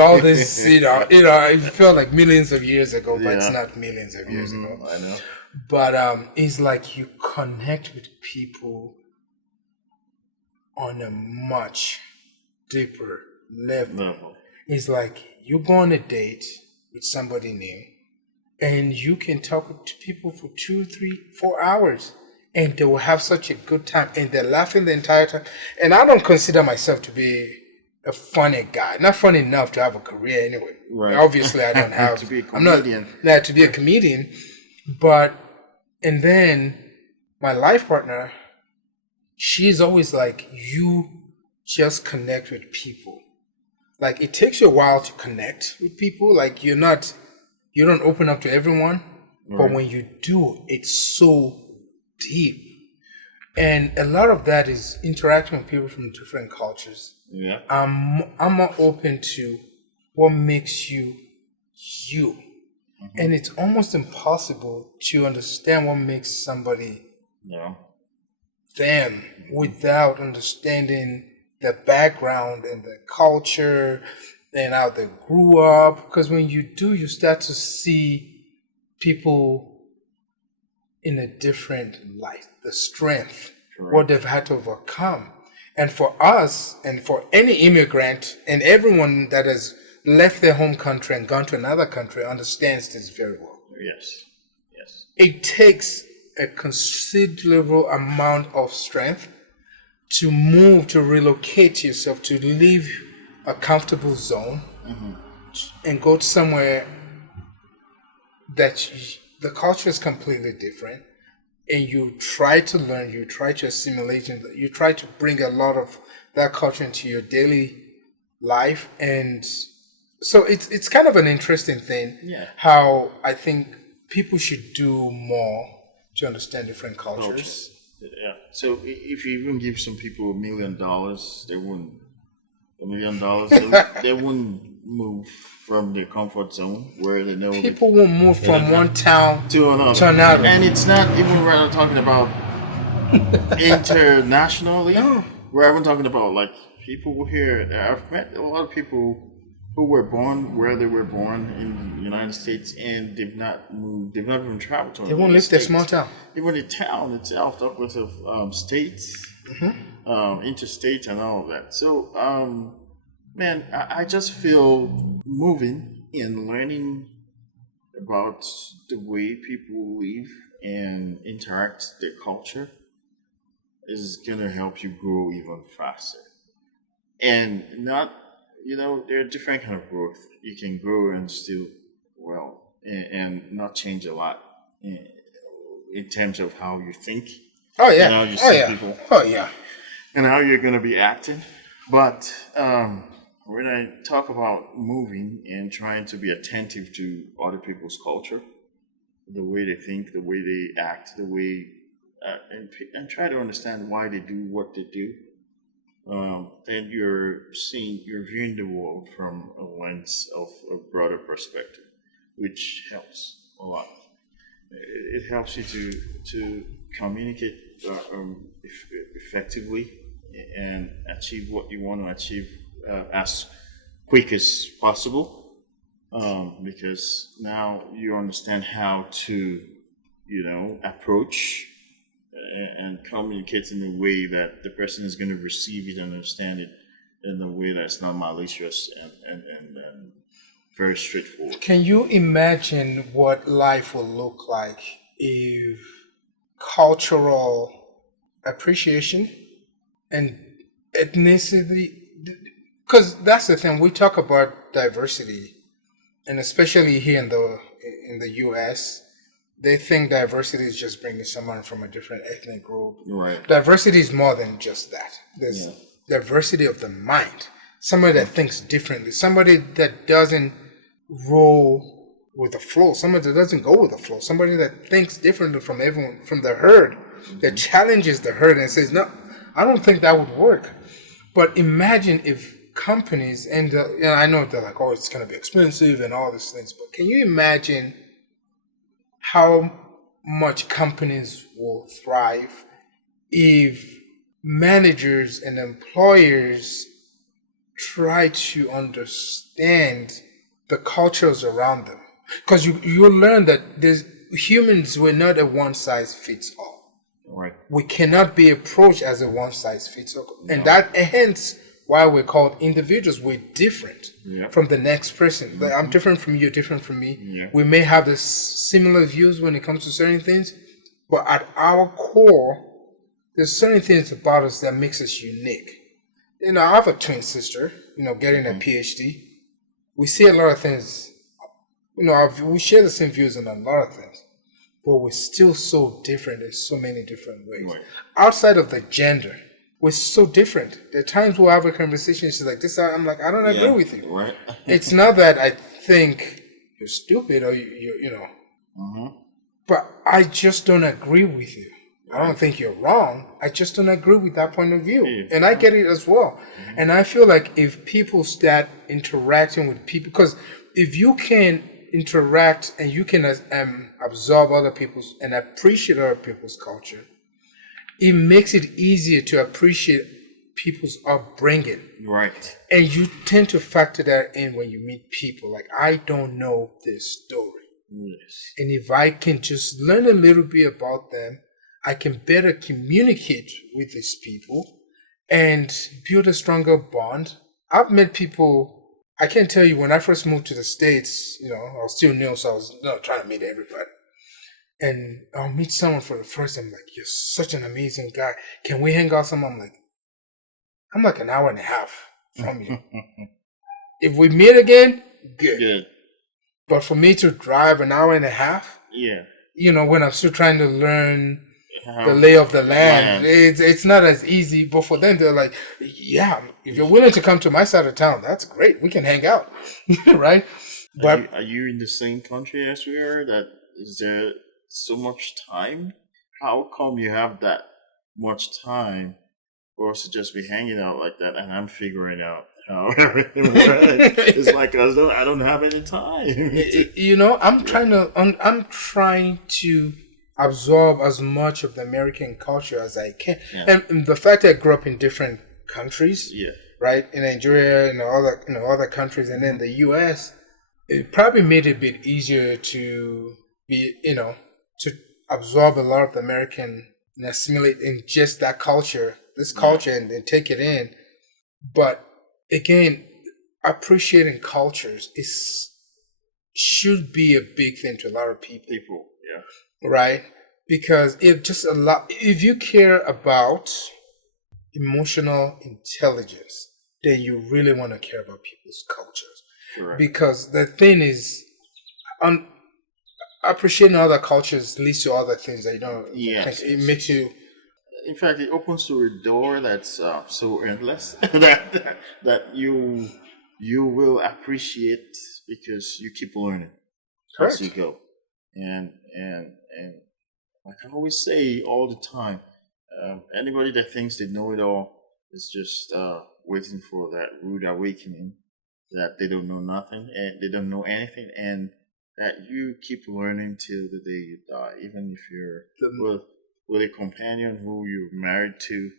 all this, it felt like millions of years ago, but it's not millions of years ago. I know. But it's like you connect with people on a much deeper level. It's like you go on a date with somebody new, and you can talk to people for 2, 3, 4 hours, and they will have such a good time, and they're laughing the entire time. And I don't consider myself to be a funny guy. Not funny enough to have a career anyway. Right. Obviously, I don't have to be a comedian. To be a comedian. And then my life partner, she's always like, you just connect with people. Like, it takes you a while to connect with people. Like, you don't open up to everyone, but when you do, it's so deep. And a lot of that is interacting with people from different cultures. Yeah. I'm more open to what makes you you. And it's almost impossible to understand what makes somebody Yeah. them without understanding the background and the culture and how they grew up. Because when you do, you start to see people in a different light, the strength, Correct. what they've had to overcome. And for us, and for any immigrant, and everyone that has left their home country and gone to another country understands this very well. Yes. Yes. It takes a considerable amount of strength to move, to relocate yourself, to leave a comfortable zone and go to somewhere that the culture is completely different, and you try to learn, you try to assimilate, and you try to bring a lot of that culture into your daily life. And so it's kind of an interesting thing. Yeah. How I think people should do more to understand different cultures. Yeah. So if you even give some people $1 million, they wouldn't. $1 million, they wouldn't move from their comfort zone where they know People will move from one town to another. to another. And it's not even we're not talking about internationally. No. We're even talking about like people here. I've met a lot of people who were born where they were born in the United States, and they've not moved. They've not even traveled to. They won't leave their small town. Even the town itself, upwards of states, interstate, and all of that. So, man, I just feel moving and learning about the way people live and interact their culture is gonna help you grow even faster. And not, there are different kind of growth. You can grow and still and not change a lot in terms of how you think. Oh yeah. And how you see people. Oh yeah. And how you're gonna be acting. But when I talk about moving and trying to be attentive to other people's culture, the way they think, the way they act, the way and try to understand why they do what they do, then you're viewing the world from a lens of a broader perspective, which helps a lot. It helps you to communicate effectively and achieve what you want to achieve as quick as possible, because now you understand how to, approach and communicate in a way that the person is going to receive it and understand it in a way that's not malicious and very straightforward. Can you imagine what life will look like if cultural appreciation and ethnicity, because that's the thing, we talk about diversity, and especially here in the US, they think diversity is just bringing someone from a different ethnic group. Right. Diversity is more than just that. There's diversity of the mind. Somebody that thinks differently. Somebody that doesn't roll with the flow. Somebody that doesn't go with the flow. Somebody that thinks differently from everyone, from the herd, that challenges the herd and says, no, I don't think that would work. But imagine if companies, and I know they're like, oh, it's going to be expensive and all these things, but can you imagine how much companies will thrive if managers and employers try to understand the cultures around them? Because you learn that humans were not a one size fits all. Right. We cannot be approached as a one size fits all, and that hence why we're called individuals. We're different from the next person. Like, I'm different from you, you're different from me. Yeah. We may have the similar views when it comes to certain things, but at our core, there's certain things about us that makes us unique. I have a twin sister, getting a PhD. We see a lot of things, we share the same views on a lot of things, but we're still so different in so many different ways. Right. Outside of the gender, we're so different. There are times we'll have a conversation, she's like, this, I'm like, I don't agree with you. Right. It's not that I think you're stupid or you know, but I just don't agree with you. I don't think you're wrong. I just don't agree with that point of view. Yeah. And I get it as well. And I feel like if people start interacting with people, because if you can interact and you can absorb other people's and appreciate other people's culture, it makes it easier to appreciate people's upbringing. Right. And you tend to factor that in when you meet people. Like, I don't know this story. Yes. And if I can just learn a little bit about them, I can better communicate with these people and build a stronger bond. I've met people, I can't tell you, when I first moved to the States, I was still new, so I was trying to meet everybody. And I'll meet someone for the first time, like, you're such an amazing guy. Can we hang out some? I'm like an hour and a half from you. If we meet again, good. But for me to drive an hour and a half, when I'm still trying to learn the lay of the land, it's not as easy. But for them, they're like, yeah, if you're willing to come to my side of town, that's great. We can hang out, right? But are you in the same country as we are? That is there so much time? How come you have that much time for us to just be hanging out like that? And I'm figuring out how everything works. It's like I don't have any time. I'm trying to absorb as much of the American culture as I can. Yeah. And the fact that I grew up in different countries, Yeah. right, in Nigeria and other countries, and then the U.S., it probably made it a bit easier to be, to absorb a lot of the American and assimilate in just that culture, this culture, and then take it in. But again, appreciating cultures should be a big thing to a lot of people. Right? Because if you care about emotional intelligence, then you really want to care about people's cultures. Correct. Because the thing is, appreciating other cultures leads to other things that it makes you. In fact, it opens to a door that's so endless that you will appreciate because you keep learning as you go. And like I always say all the time, anybody that thinks they know it all is just waiting for that rude awakening that they don't know nothing and they don't know anything, and that you keep learning till the day you die, even if you're with a companion who you're married to.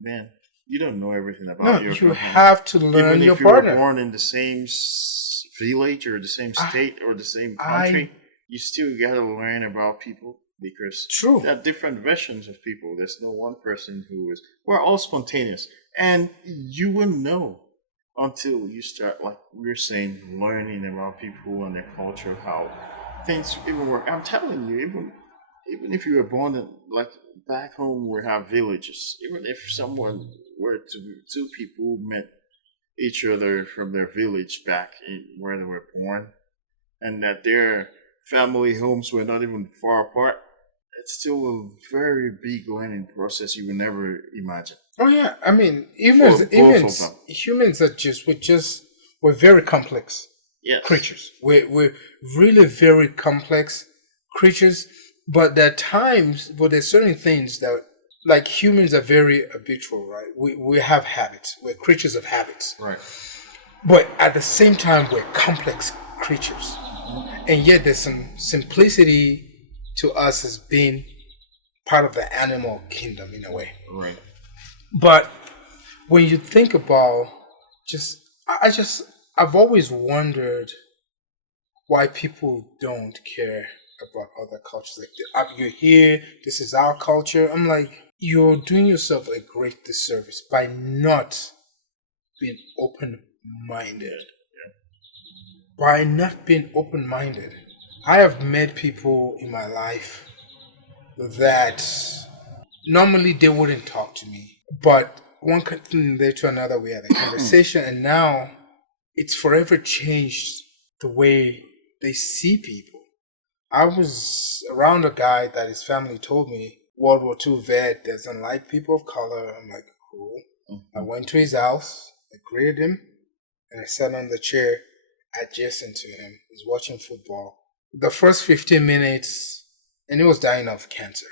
Man, you don't know everything about your companion. You have to learn your partner. Even if you were born in the same village or the same state or the same country, you still gotta learn about people because there are different versions of people. There's no one person who is. We're all spontaneous, and you will know until you start, like we're saying, learning about people and their culture, how things even work. I'm telling you, even if you were born in, like back home, we have villages. Even if two people met each other from their village back where they were born, and that their family homes were not even far apart, it's still a very big learning process you would never imagine. Oh yeah, I mean, humans we're very complex creatures. We're really very complex creatures, but there's certain things that, like, humans are very habitual, right? We have habits. We're creatures of habits. Right. But at the same time, we're complex creatures. And yet there's some simplicity to us as being part of the animal kingdom in a way. Right. But when you think about I've always wondered why people don't care about other cultures. Like, you're here, this is our culture. I'm like, you're doing yourself a great disservice by not being open-minded. By not being open-minded. I have met people in my life that normally they wouldn't talk to me. But one thing led to another, we had a conversation, and now it's forever changed the way they see people. I was around a guy that his family told me World War II vet doesn't like people of color. I'm like, cool. I went to his house, I greeted him, and I sat on the chair adjacent to him. He's watching football. The first 15 minutes, and he was dying of cancer.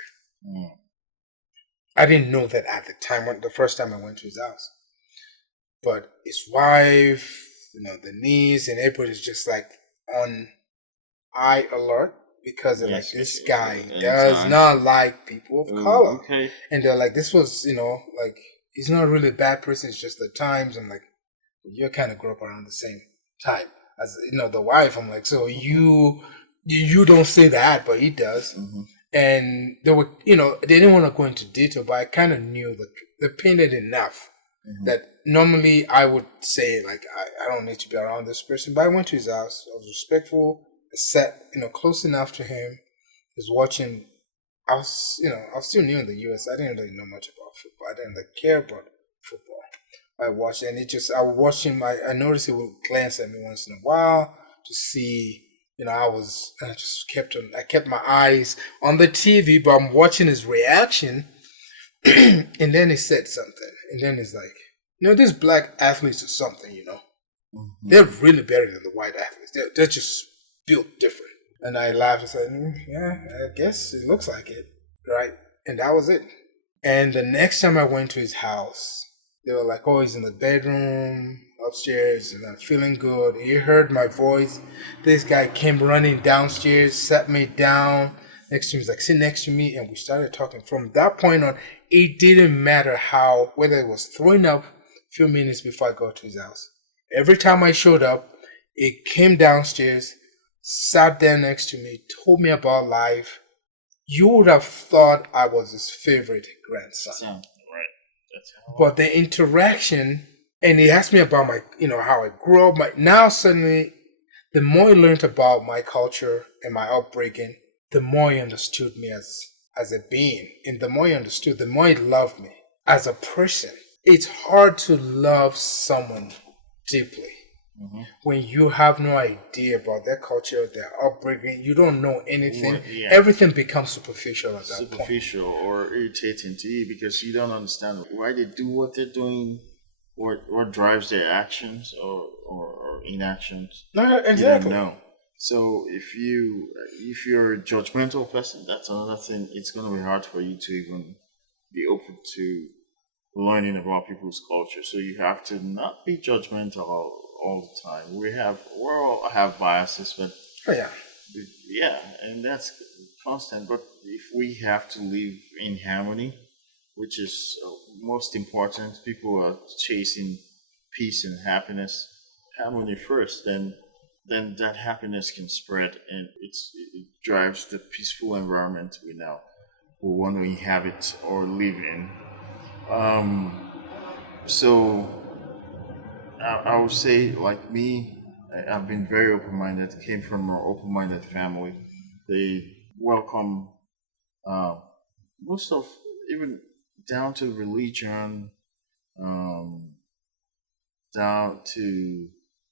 I didn't know that at the time, when the first time I went to his house. But his wife, the niece, and everybody's just like on high alert because they're like, Yes, this guy does anytime. not like people of color. Okay. And they're like, this was, like, he's not really a bad person, it's just the times. I'm like, you kind of grew up around the same time as, the wife. I'm like, so you don't say that, but he does. Mm-hmm. And they were, they didn't want to go into detail, but I kind of knew they painted enough Mm-hmm. that normally I would say, like, I don't need to be around this person. But I went to his house. I was respectful. I sat, close enough to him. He was watching. I was still new in the U.S. I didn't really know much about football. I didn't really care about football. I watched, and I would watch him. I noticed he would glance at me once in a while to see, I just I kept my eyes on the TV, but I'm watching his reaction. And then he said something. And then he's like, these black athletes are something, Mm-hmm. They're really better than the white athletes. They're just built different. And I laughed and said, yeah, I guess it looks like it. Right? And that was it. And the next time I went to his house, they were like, oh, he's in the bedroom upstairs and I'm feeling good. He heard my voice. This guy came running downstairs, sat me down next to me. He's like, sit next to me. And we started talking. From that point on, it didn't matter whether it was throwing up a few minutes before I got to his house. Every time I showed up, it came downstairs, sat there next to me, told me about life. You would have thought I was his favorite grandson. Sounds right. That's how. But the interaction, and he asked me about my, how I grew up. Now suddenly, the more he learned about my culture and my upbringing, the more he understood me as a being. And the more he understood, the more he loved me as a person. It's hard to love someone deeply Mm-hmm. when you have no idea about their culture, their upbringing. You don't know anything. Yeah. Everything becomes superficial at that point. Superficial or irritating to you because you don't understand why they do what they're doing, what drives their actions or inactions. No, You exactly. don't know. So if you're a judgmental person, that's another thing. It's going to be hard for you to even be open to learning about people's culture. So you have to not be judgmental all the time. We all have biases, but Oh, yeah. yeah, and that's constant. But if we have to live in harmony, which is most important, people are chasing peace and happiness, harmony first, then that happiness can spread, and it drives the peaceful environment we want to inhabit or live in. Um, so I would say, like me, I've been very open-minded. Came from an open-minded family. They welcome uh, most of, even down to religion, um, down to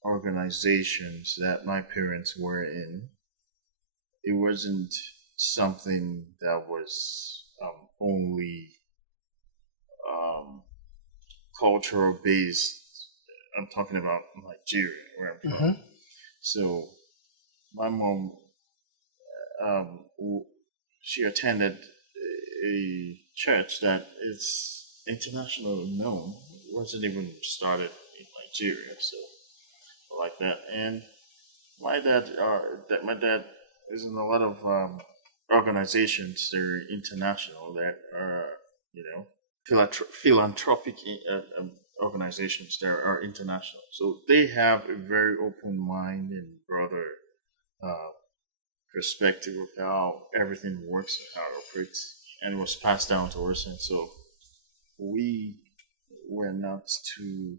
organizations that my parents were in. It wasn't something that was only um, cultural based. I'm talking about Nigeria, where I'm from. Mm-hmm. So my mom, she attended a church that is internationally known. It wasn't even started in Nigeria, so like that. And my dad is in a lot of organizations. They're international. That are philanthropic organizations that are international. So they have a very open mind and broader uh, perspective of how everything works and how it operates, and was passed down to us. And so we were not too.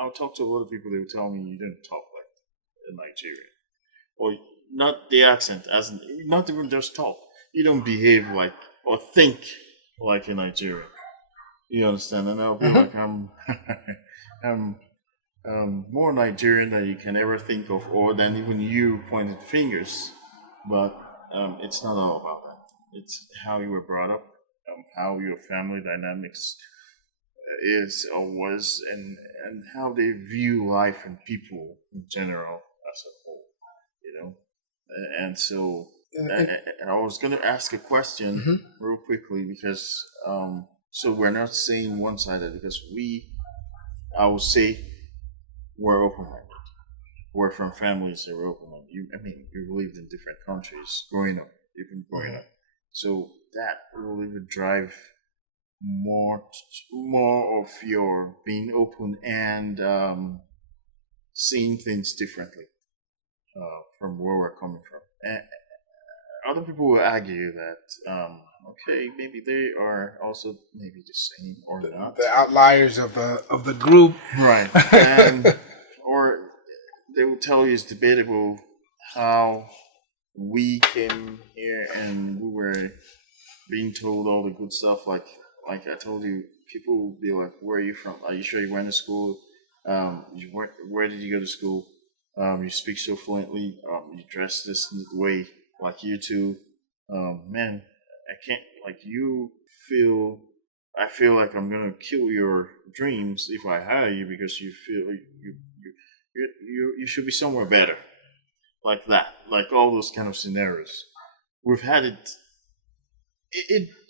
I'll talk to a lot of people. They will tell me you don't talk like a Nigerian, or not the accent, as in, not even just talk. You don't behave like or think like a Nigerian. You understand? And I'll be like, I'm more Nigerian than you can ever think of, or than even you pointed fingers. But it's not all about that. It's how you were brought up, how your family dynamics is or was, and how they view life and people in general as a whole. You know, and so And, I was going to ask a question mhm. real quickly because So we're not saying one sided because I would say, we're open minded. We're from families that were open minded. I mean, you lived in different countries growing up, even growing up. So that will even drive more, more of your being open and seeing things differently from where we're coming from. And other people will argue that okay, maybe they are also maybe the same or not. The outliers of the group. Right. And or they will tell you it's debatable how we came here and we were being told all the good stuff. Like I told you, people will be like, "Where are you from? Are you sure you went to school? Where did you go to school? You speak so fluently. You dress this way like you two. Man, I can't like you feel. I feel like I'm gonna kill your dreams if I hire you because you feel you should be somewhere better, like that, like all those kind of scenarios. We've had it.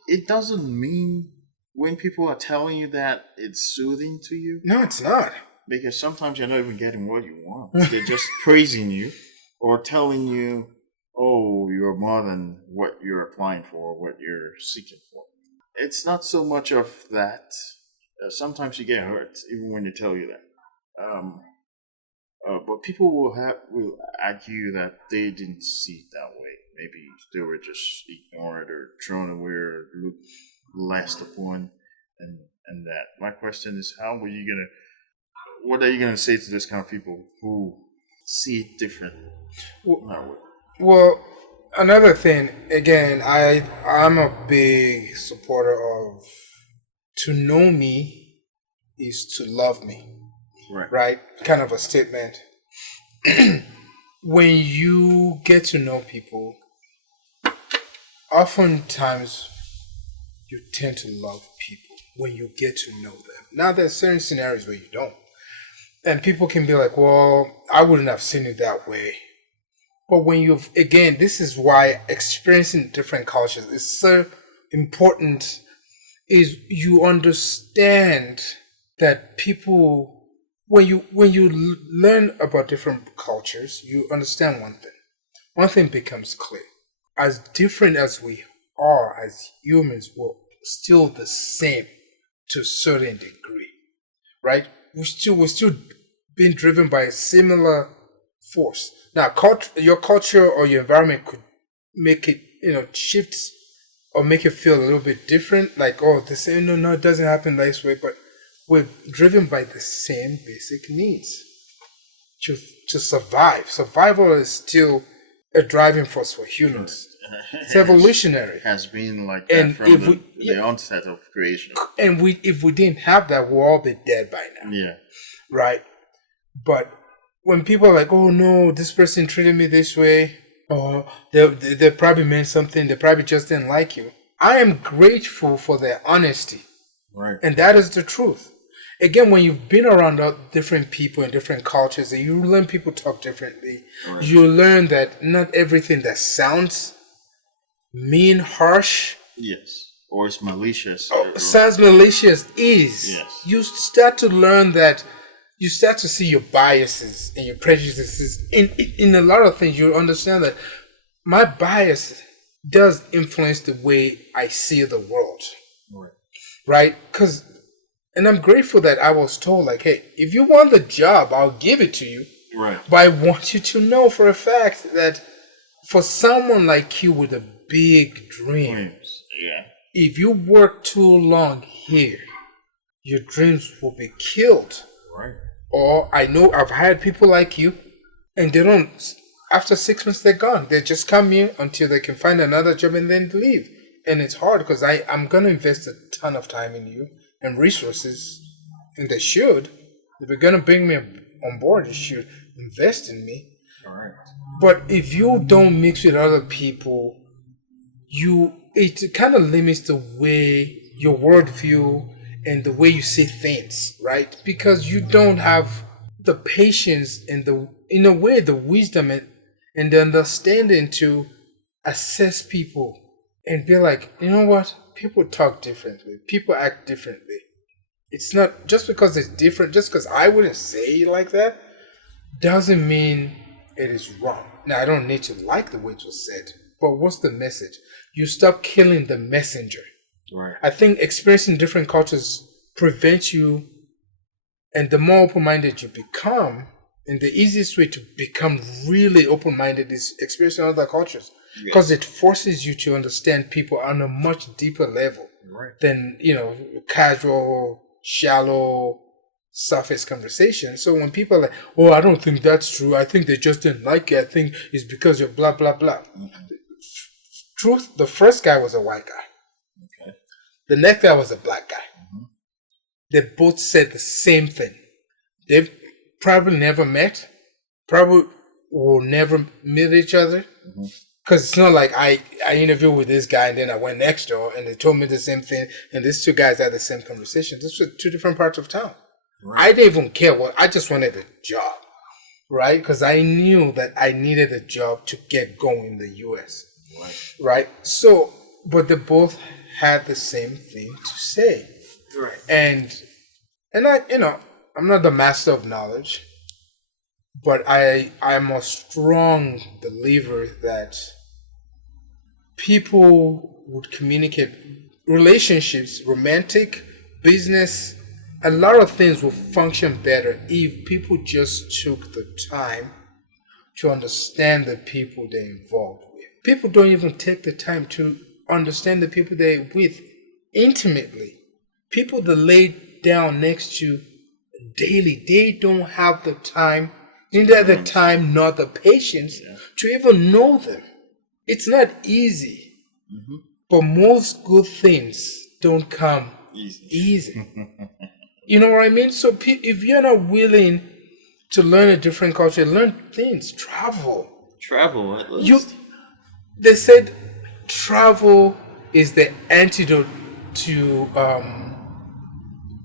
It doesn't mean when people are telling you that it's soothing to you No, it's not. because sometimes you're not even getting what you want. They're just praising you or telling you, "Oh, you're more than what you're applying for, what you're seeking for." It's not so much of that. Sometimes you get hurt even when they tell you that. But people will argue that they didn't see it that way. Maybe they were just ignored or thrown away or looked last upon, and that. My question is, what are you gonna say to those kind of people who see it differently? That way? Well, another thing, again, I'm a big supporter of to know me is to love me, Right. right? Kind of a statement. When you get to know people, oftentimes you tend to love people when you get to know them. Now, there's certain scenarios where you don't. And people can be like, well, I wouldn't have seen it that way. But when again, this is why experiencing different cultures is so important, is you understand that people, when you learn about different cultures, you understand one thing. One thing becomes clear. As different as we are as humans, we're still the same to a certain degree, right? We're still being driven by a similar force. Now, your culture or your environment could make it, shift or make it feel a little bit different. Like, oh, this, no, it doesn't happen this way. But we're driven by the same basic needs to survive. Survival is still a driving force for humans. It's evolutionary. It has been like that And from if the onset of creation. And if we didn't have that, we'll all be dead by now. Yeah. Right? But when people are like, oh no, this person treated me this way, or they probably meant something, they probably just didn't like you. I am grateful for their honesty. Right. And that is the truth. Again, when you've been around different people in different cultures and you learn people talk differently, Right. you learn that not everything that sounds mean, harsh, Yes. Or it's malicious. sounds malicious is. Yes. You start to learn that you start to see your biases and your prejudices in a lot of things. You understand that my bias does influence the way I see the world, Right. right? And I'm grateful that I was told, like, hey, if you want the job, I'll give it to you. Right. But I want you to know for a fact that for someone like you with a big dream, Dreams. Yeah. if you work too long here, your dreams will be killed. Right. Or I know I've hired people like you, and they don't, after 6 months, they're gone. They just come here until they can find another job and then leave. And it's hard because I'm going to invest a ton of time in you and resources, and they should. If you're going to bring me on board, you should invest in me. All right. But if you don't mix with other people, it kind of limits the way your worldview and the way you see things, right? Because you don't have the patience and in a way, the wisdom and the understanding to assess people and be like, you know what? people talk differently. People act differently. It's not just because it's different, just because I wouldn't say it like that, doesn't mean it is wrong. Now, I don't need to like the way it was said, but what's the message? You stop killing the messenger. Right. I think experiencing different cultures prevents you, and the more open-minded you become, and the easiest way to become really open-minded is experiencing other cultures, because it forces you to understand people on a much deeper level than, casual, shallow, surface conversation. So when people are like, oh, I don't think that's true, I think they just didn't like it, I think it's because you're blah blah blah. Truth, the first guy was a white guy. Okay. The next guy was a black guy. They both said the same thing. They've probably never met, probably will never meet each other. Because it's not like I interviewed with this guy and then I went next door and they told me the same thing and these two guys had the same conversation. This was two different parts of town. I didn't even care I just wanted a job, right? Because I knew that I needed a job to get going in the U.S., right? So, but they both had the same thing to say. Right. And I, I'm not the master of knowledge, but I'm a strong believer that people would communicate, relationships, romantic, business, a lot of things will function better if people just took the time to understand the people they're involved with. People don't even take the time to understand the people they're with intimately. People that lay down next to daily, they don't have the time, neither the time nor the patience to even know them. It's not easy, but most good things don't come easy. You know what I mean? So if you're not willing to learn a different culture, learn things, travel. Travel, at least. They said travel is the antidote to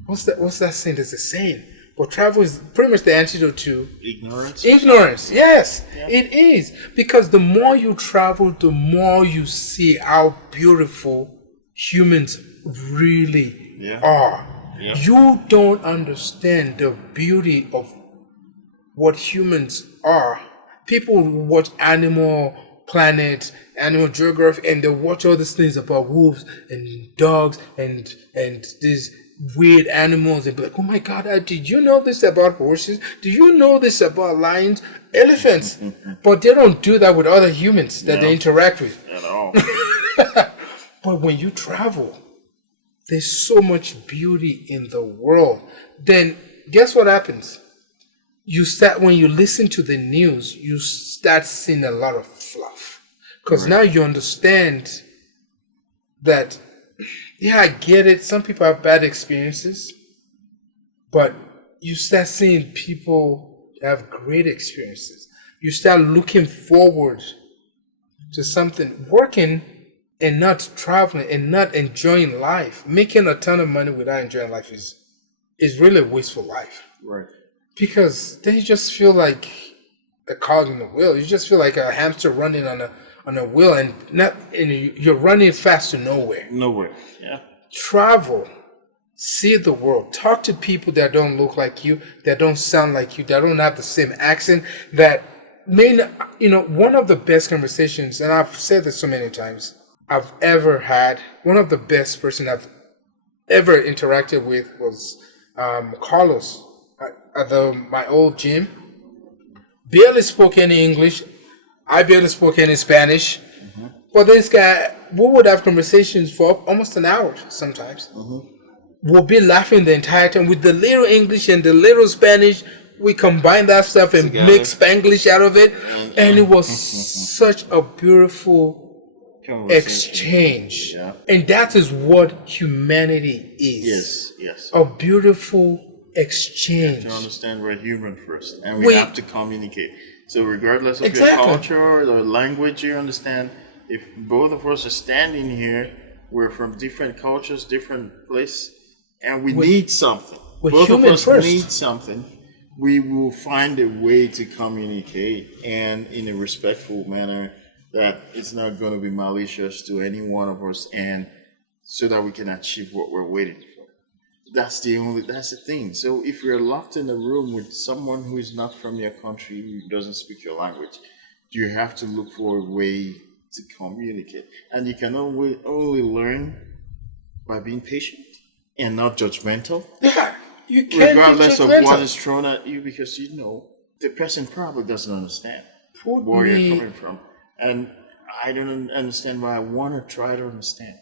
what's that saying? There's a saying, but travel is pretty much the antidote to ignorance. Ignorance, yes, it is, because the more you travel, the more you see how beautiful humans really are. Yeah. You don't understand the beauty of what humans are. People watch Animal Planet, Animal Geography, and they watch all these things about wolves and dogs and these weird animals and be like, oh my God, did you know this about horses? Do you know this about lions, elephants? But they don't do that with other humans that they interact with. At all. But when you travel, there's so much beauty in the world. Then guess what happens? When you listen to the news, you start seeing a lot of fluff. Because now you understand that, I get it. Some people have bad experiences. But you start seeing people have great experiences. You start looking forward to something, working and not traveling and not enjoying life. Making a ton of money without enjoying life is really a wasteful life. Right. Because then you just feel like a cog in the wheel. You just feel like a hamster running on a wheel and you're running fast to nowhere. Nowhere. Yeah. Travel. See the world. Talk to people that don't look like you, that don't sound like you, that don't have the same accent, that may not, one of the best conversations, and I've said this so many times, I've ever had, one of the best person I've ever interacted with was Carlos at my old gym. Barely spoke any English. I barely spoke any Spanish. But this guy, we would have conversations for almost an hour sometimes. We'll be laughing the entire time with the little English and the little Spanish. We combine that stuff and make Spanglish out of it. And it was such a beautiful exchange. Yeah. And that is what humanity is. Yes. A beautiful exchange. You have to understand we're human first. And we have to communicate. So regardless of your culture or language, you understand, if both of us are standing here, we're from different cultures, different places, and we need something. Both of us need something. We will find a way to communicate, and in a respectful manner that it's not going to be malicious to any one of us, and so that we can achieve what we're waiting for. That's the thing. So if you're locked in a room with someone who is not from your country, who doesn't speak your language, you have to look for a way to communicate. And you can only learn by being patient and not judgmental, Yeah, you can't regardless be of what judgmental. is thrown at you, because the person probably doesn't understand Put where you're me coming from. And I don't understand why I want to try to understand.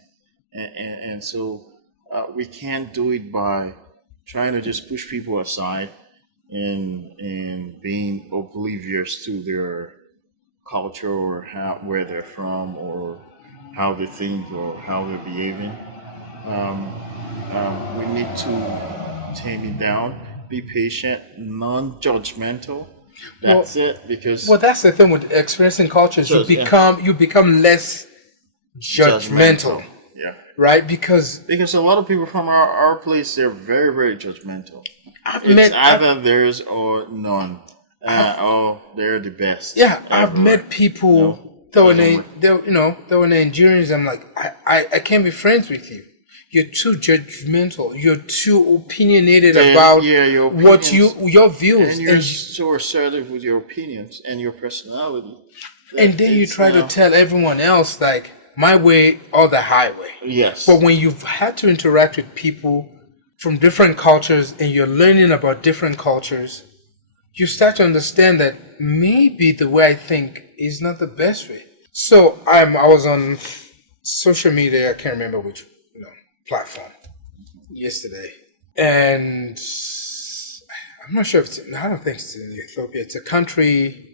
And so we can't do it by trying to just push people aside and being oblivious to their culture or where they're from or how they think or how they're behaving. We need to tame it down, be patient, non-judgmental. That's it. Because Well, that's the thing with experiencing cultures. So, You become less judgmental, Yeah. right? Because Because a lot of people from our place, they're very, very judgmental. I've It's met either theirs or none. Or they're the best. yeah, I've ever. met people No, that were doesn't work. that were Nigerians. I'm like, I can't be friends with you. You're too judgmental. You're too opinionated And, about yeah, your what opinions, your views, and you're so assertive with your opinions and your personality. and then you try to tell everyone else like my way or the highway. Yes. But when you've had to interact with people from different cultures and you're learning about different cultures, you start to understand that maybe the way I think is not the best way. So I was on social media. I can't remember which platform yesterday, and I'm not sure if I don't think it's in Ethiopia. It's a country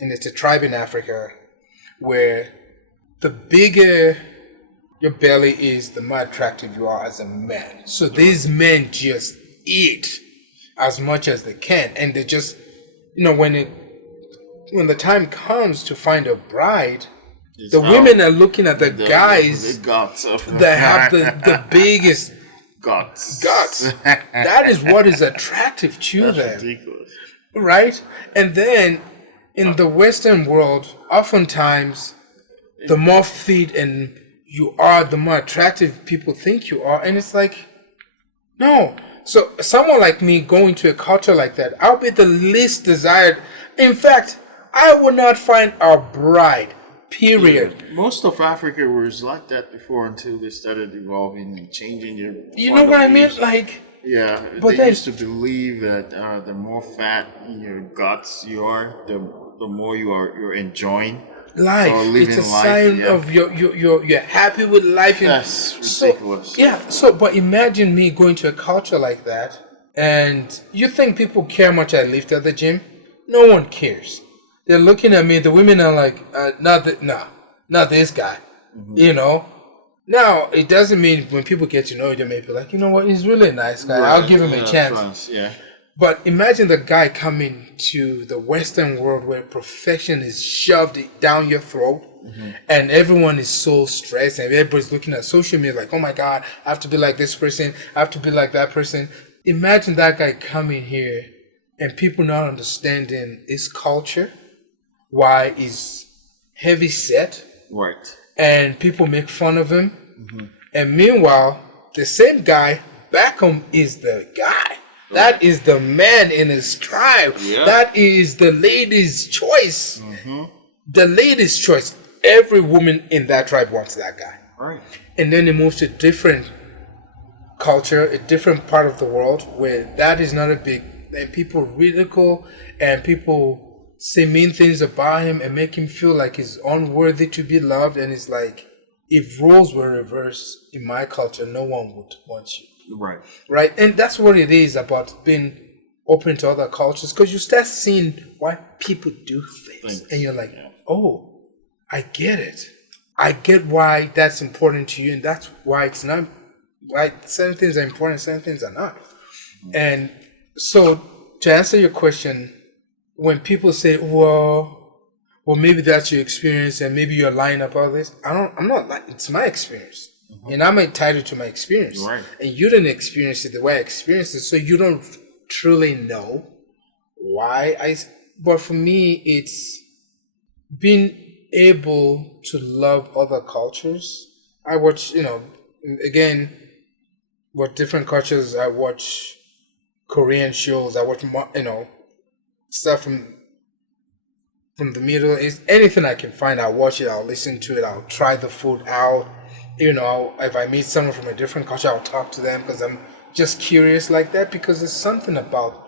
and it's a tribe in Africa where the bigger your belly is, the more attractive you are as a man. So these men just eat as much as they can, and they just, when the time comes to find a bride, the women are looking at the guys the guts of that have the biggest guts. That is what is attractive to That's them, ridiculous. right? And then in the Western world, oftentimes the more fit and you are, the more attractive people think you are, and it's like, no. So someone like me going to a culture like that, I'll be the least desired. In fact, I would not find a bride. Period. Yeah, most of Africa was like that before until they started evolving and changing their. You know what I mean? Like, Yeah, but they then- used to believe that the more fat in your guts you are, the more you're enjoying life. or living It's a life. sign Yeah. of you're happy with life. And That's ridiculous. But imagine me going to a culture like that, and you think people care much I lift at the gym? No one cares. They're looking at me. The women are like, not this guy. Mm-hmm. Now it doesn't mean when people get to know you, they may be like, you know what, he's really a nice guy. I'll give him a chance. Chance. Yeah. But imagine the guy coming to the Western world where perfection is shoved down your throat, and everyone is so stressed, and everybody's looking at social media like, oh my God, I have to be like this person, I have to be like that person. Imagine that guy coming here and people not understanding his culture, why he's heavy set, Right. and people make fun of him. And meanwhile, the same guy back home is the guy. That is the man in his tribe. Yeah. That is the lady's choice. The lady's choice. Every woman in that tribe wants that guy. Right. And then it moves to a different culture, a different part of the world where that is not a big, and people ridicule and people say mean things about him and make him feel like he's unworthy to be loved. And it's like, if roles were reversed in my culture, no one would want you. Right. Right? And that's what it is about being open to other cultures, because you start seeing why people do things. And you're like, oh, I get it. I get why that's important to you, and that's why it's not, why certain things are important, certain things are not. And so to answer your question, when people say, well, maybe that's your experience and maybe you're lying about this, I'm not lying. It's my experience. And I'm entitled to my experience. Right. And you didn't experience it the way I experienced it, so you don't truly know why but for me, it's being able to love other cultures. I watch, Again, with different cultures, I watch Korean shows. I watch, stuff from the Middle East. Anything I can find, I'll watch it. I'll listen to it. I'll try the food out. If I meet someone from a different culture, I'll talk to them because I'm just curious like that. Because there's something about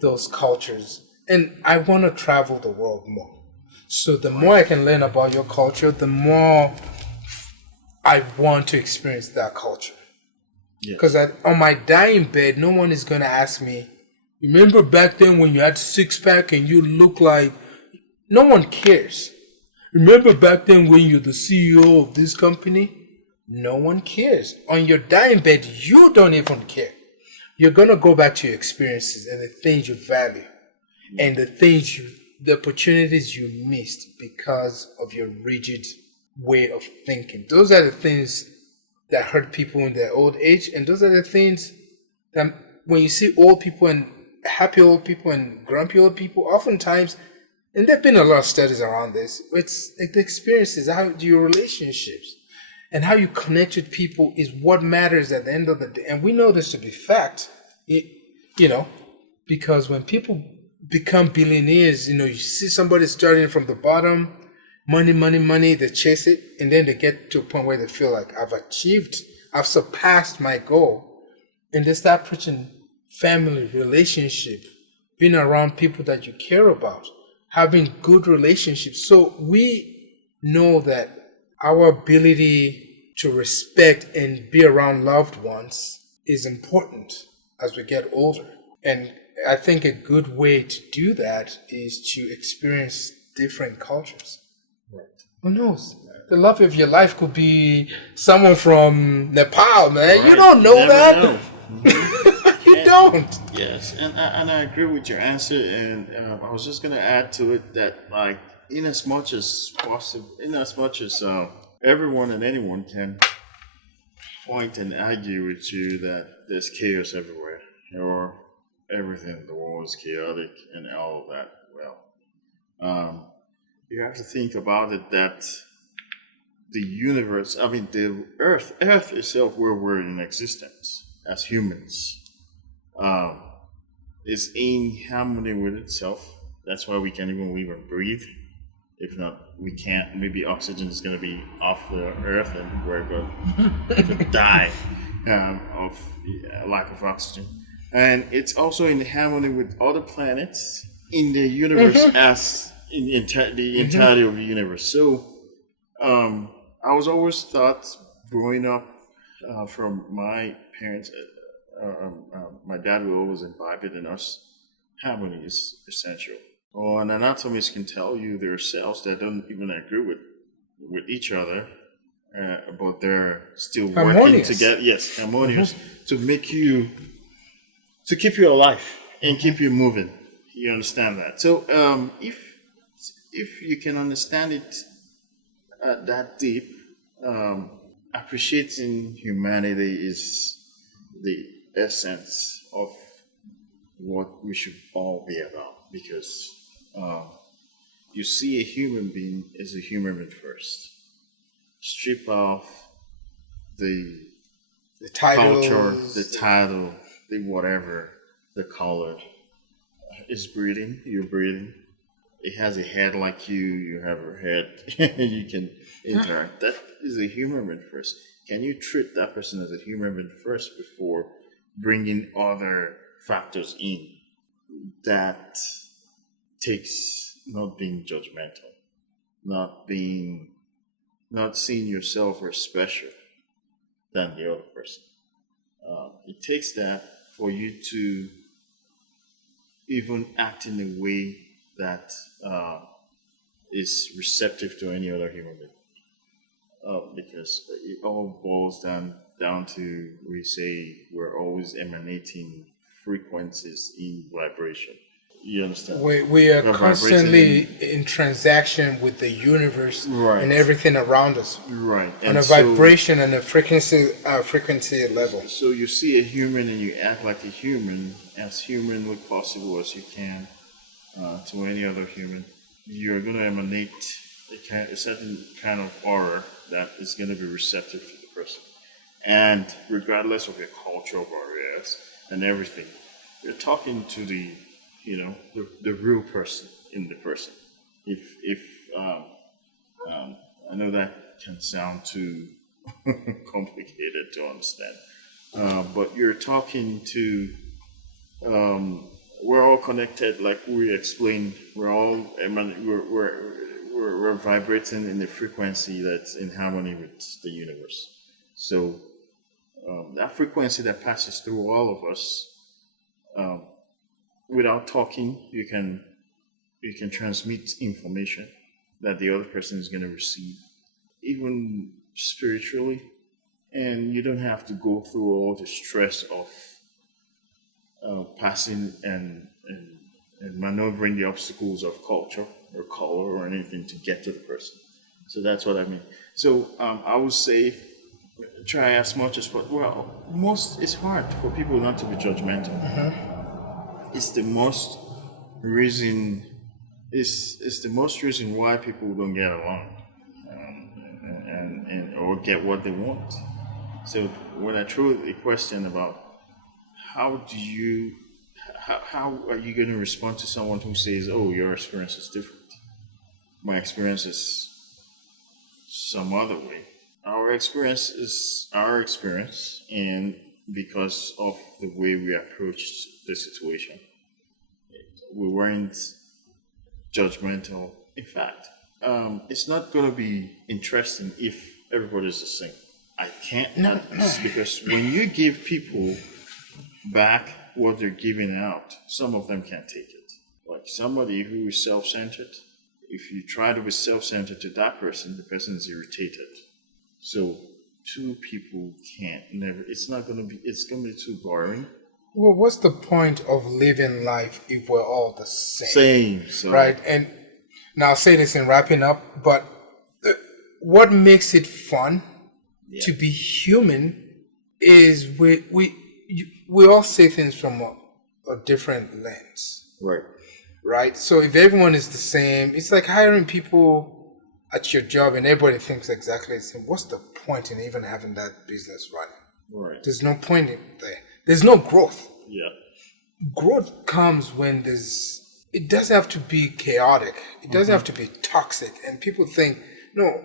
those cultures, and I want to travel the world more. So the more I can learn about your culture, the more I want to experience that culture. Because on my dying bed, no one is going to ask me, remember back then when you had six pack and you look like, no one cares. Remember back then when you're the CEO of this company? No one cares. On your dying bed, you don't even care. You're going to go back to your experiences and the things you value and the opportunities you missed because of your rigid way of thinking. Those are the things that hurt people in their old age, and those are the things that when you see old people and happy old people and grumpy old people, oftentimes, and there have been a lot of studies around this, it's like the experiences, how do your relationships and how you connect with people is what matters at the end of the day. And we know this to be fact, because when people become billionaires, you see somebody starting from the bottom, money, money, money, they chase it, and then they get to a point where they feel like I've surpassed my goal, and they start preaching family, relationship, being around people that you care about, having good relationships. So we know that our ability to respect and be around loved ones is important as we get older. And I think a good way to do that is to experience different cultures. Right. Who knows? The love of your life could be someone from Nepal, man. Right. You don't know that. Know. You don't. Yes, and I agree with your answer, and I was just gonna add to it that like in as much as possible, everyone and anyone can point and argue with you that there's chaos everywhere or everything in the world is chaotic and all of that. Well, you have to think about it that the universe, the Earth itself, where we're in existence as humans, is in harmony with itself. That's why we can't even live and breathe. If not, we can't. Maybe oxygen is going to be off the Earth and we're going to die of lack of oxygen. And it's also in harmony with other planets in the universe as in the entirety of the universe. So I was always taught growing up from my parents, my dad will always imbibe it in us, harmony is essential. Oh, and anatomists can tell you there are cells that don't even agree with each other, but they're still working together. Yes, harmonious to make you, to keep you alive and keep you moving. You understand that? So if you can understand it that deep, appreciating humanity is the essence of what we should all be about, because you see a human being as a human being first. Strip off the culture, the title, the whatever, the color. It's breathing, you're breathing. It has a head like you have a head, you can interact. That is a human being first. Can you treat that person as a human being first before bringing other factors in? That takes not being judgmental, not seeing yourself as special than the other person. It takes that for you to even act in a way that is receptive to any other human being. Because it all boils down to, we say we're always emanating frequencies in vibration. You understand? We are constantly in transaction with the universe and everything around us. Right. On a vibration and a frequency level. So you see a human and you act like a human, as humanly possible as you can, to any other human. You're going to emanate a certain kind of aura that is going to be receptive to the person. And regardless of your cultural barriers and everything, you're talking to the real person in the person. If I know that can sound too complicated to understand, but you're talking to. We're all connected, like we explained. We're vibrating in the frequency that's in harmony with the universe. So that frequency that passes through all of us, without talking, you can transmit information that the other person is going to receive, even spiritually, and you don't have to go through all the stress of passing and maneuvering the obstacles of culture or color or anything to get to the person. So that's what I mean. So I would say try as much as possible. Well, it's hard for people not to be judgmental. It's the most reason. It's the most reason why people don't get along and or get what they want. So when I throw a question about how are you going to respond to someone who says, "Oh, your experience is different. My experience is some other way." Our experience is our experience, and because of the way we approached the situation, we weren't judgmental. In fact, it's not going to be interesting if everybody's the same. I can't, because when you give people back what they're giving out, some of them can't take it. Like somebody who is self-centered, if you try to be self-centered to that person, the person is irritated. So two people it's going to be too boring. Well, what's the point of living life if we're all the Same, so. Right? And now I'll say this in wrapping up, but what makes it fun to be human is we all say things from a different lens. Right? So if everyone is the same, it's like hiring people at your job and everybody thinks exactly the same. What's the point in even having that business running? Right. There's no point in there. There's no growth. Yeah. Growth comes when it doesn't have to be chaotic. It doesn't have to be toxic. And people think, no,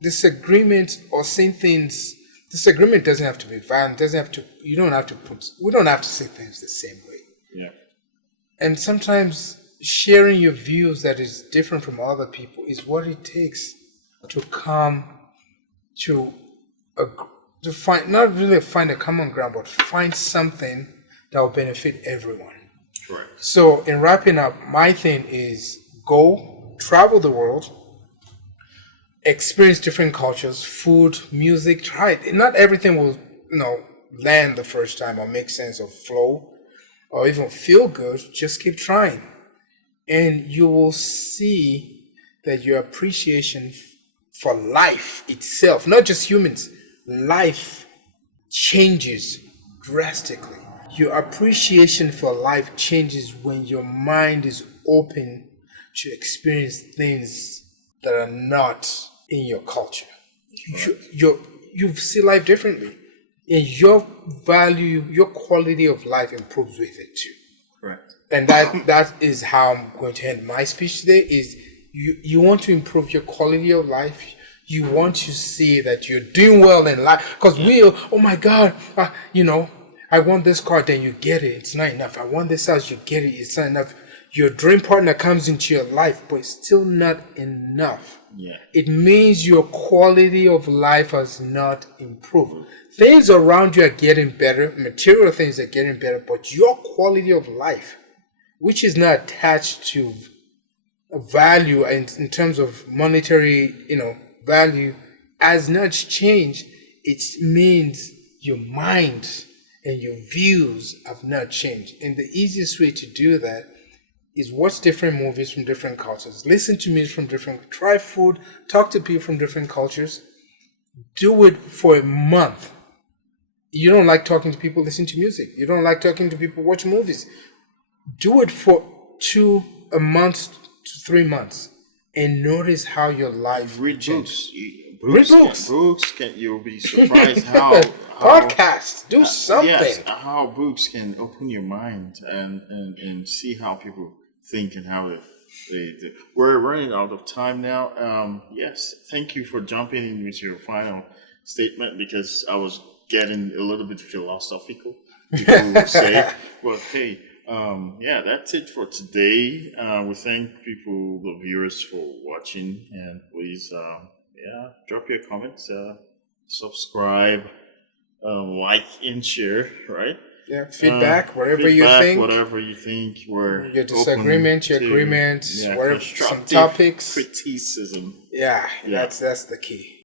disagreement or saying things, disagreement doesn't have to be violent. We don't have to say things the same way. Yeah. And sometimes sharing your views that is different from other people is what it takes to come to find a common ground, but find something that will benefit everyone. Right. So in wrapping up, my thing is go travel the world, experience different cultures, food, music, try it. Not everything will, land the first time or make sense or flow or even feel good. Just keep trying. And you will see that your appreciation for life itself, not just humans, life changes drastically. Your appreciation for life changes when your mind is open to experience things that are not in your culture. You see life differently. And your value, your quality of life improves with it too. Correct. And that is how I'm going to end my speech today, is you want to improve your quality of life. You want to see that you're doing well in life. Because oh my God, I want this car, then you get it. It's not enough. I want this house, you get it. It's not enough. Your dream partner comes into your life, but it's still not enough. Yeah. It means your quality of life has not improved. Things around you are getting better, material things are getting better, but your quality of life, which is not attached to a value in terms of monetary, value, has not changed. It means your mind and your views have not changed. And the easiest way to do that is watch different movies from different cultures, listen to music from try food, talk to people from different cultures. Do it for a month. You don't like talking to people, listen to music. You don't like talking to people, watch movies. Do it for a month to 3 months and notice how your life Read changes. books. Read books. You'll be surprised how Podcast. Do something. Yes, how books can open your mind and see how people think and how they do. We're running out of time now. Yes, thank you for jumping in with your final statement because I was getting a little bit philosophical. People would say, well, hey, yeah, that's it for today. We thank people, the viewers, for watching, and please, drop your comments, subscribe, like, and share. Right? Yeah, feedback, whatever you Feedback, think. whatever you think. We're Your disagreement, your open to, agreements, whatever, some constructive topics. criticism. Yeah, Yeah. that's the key.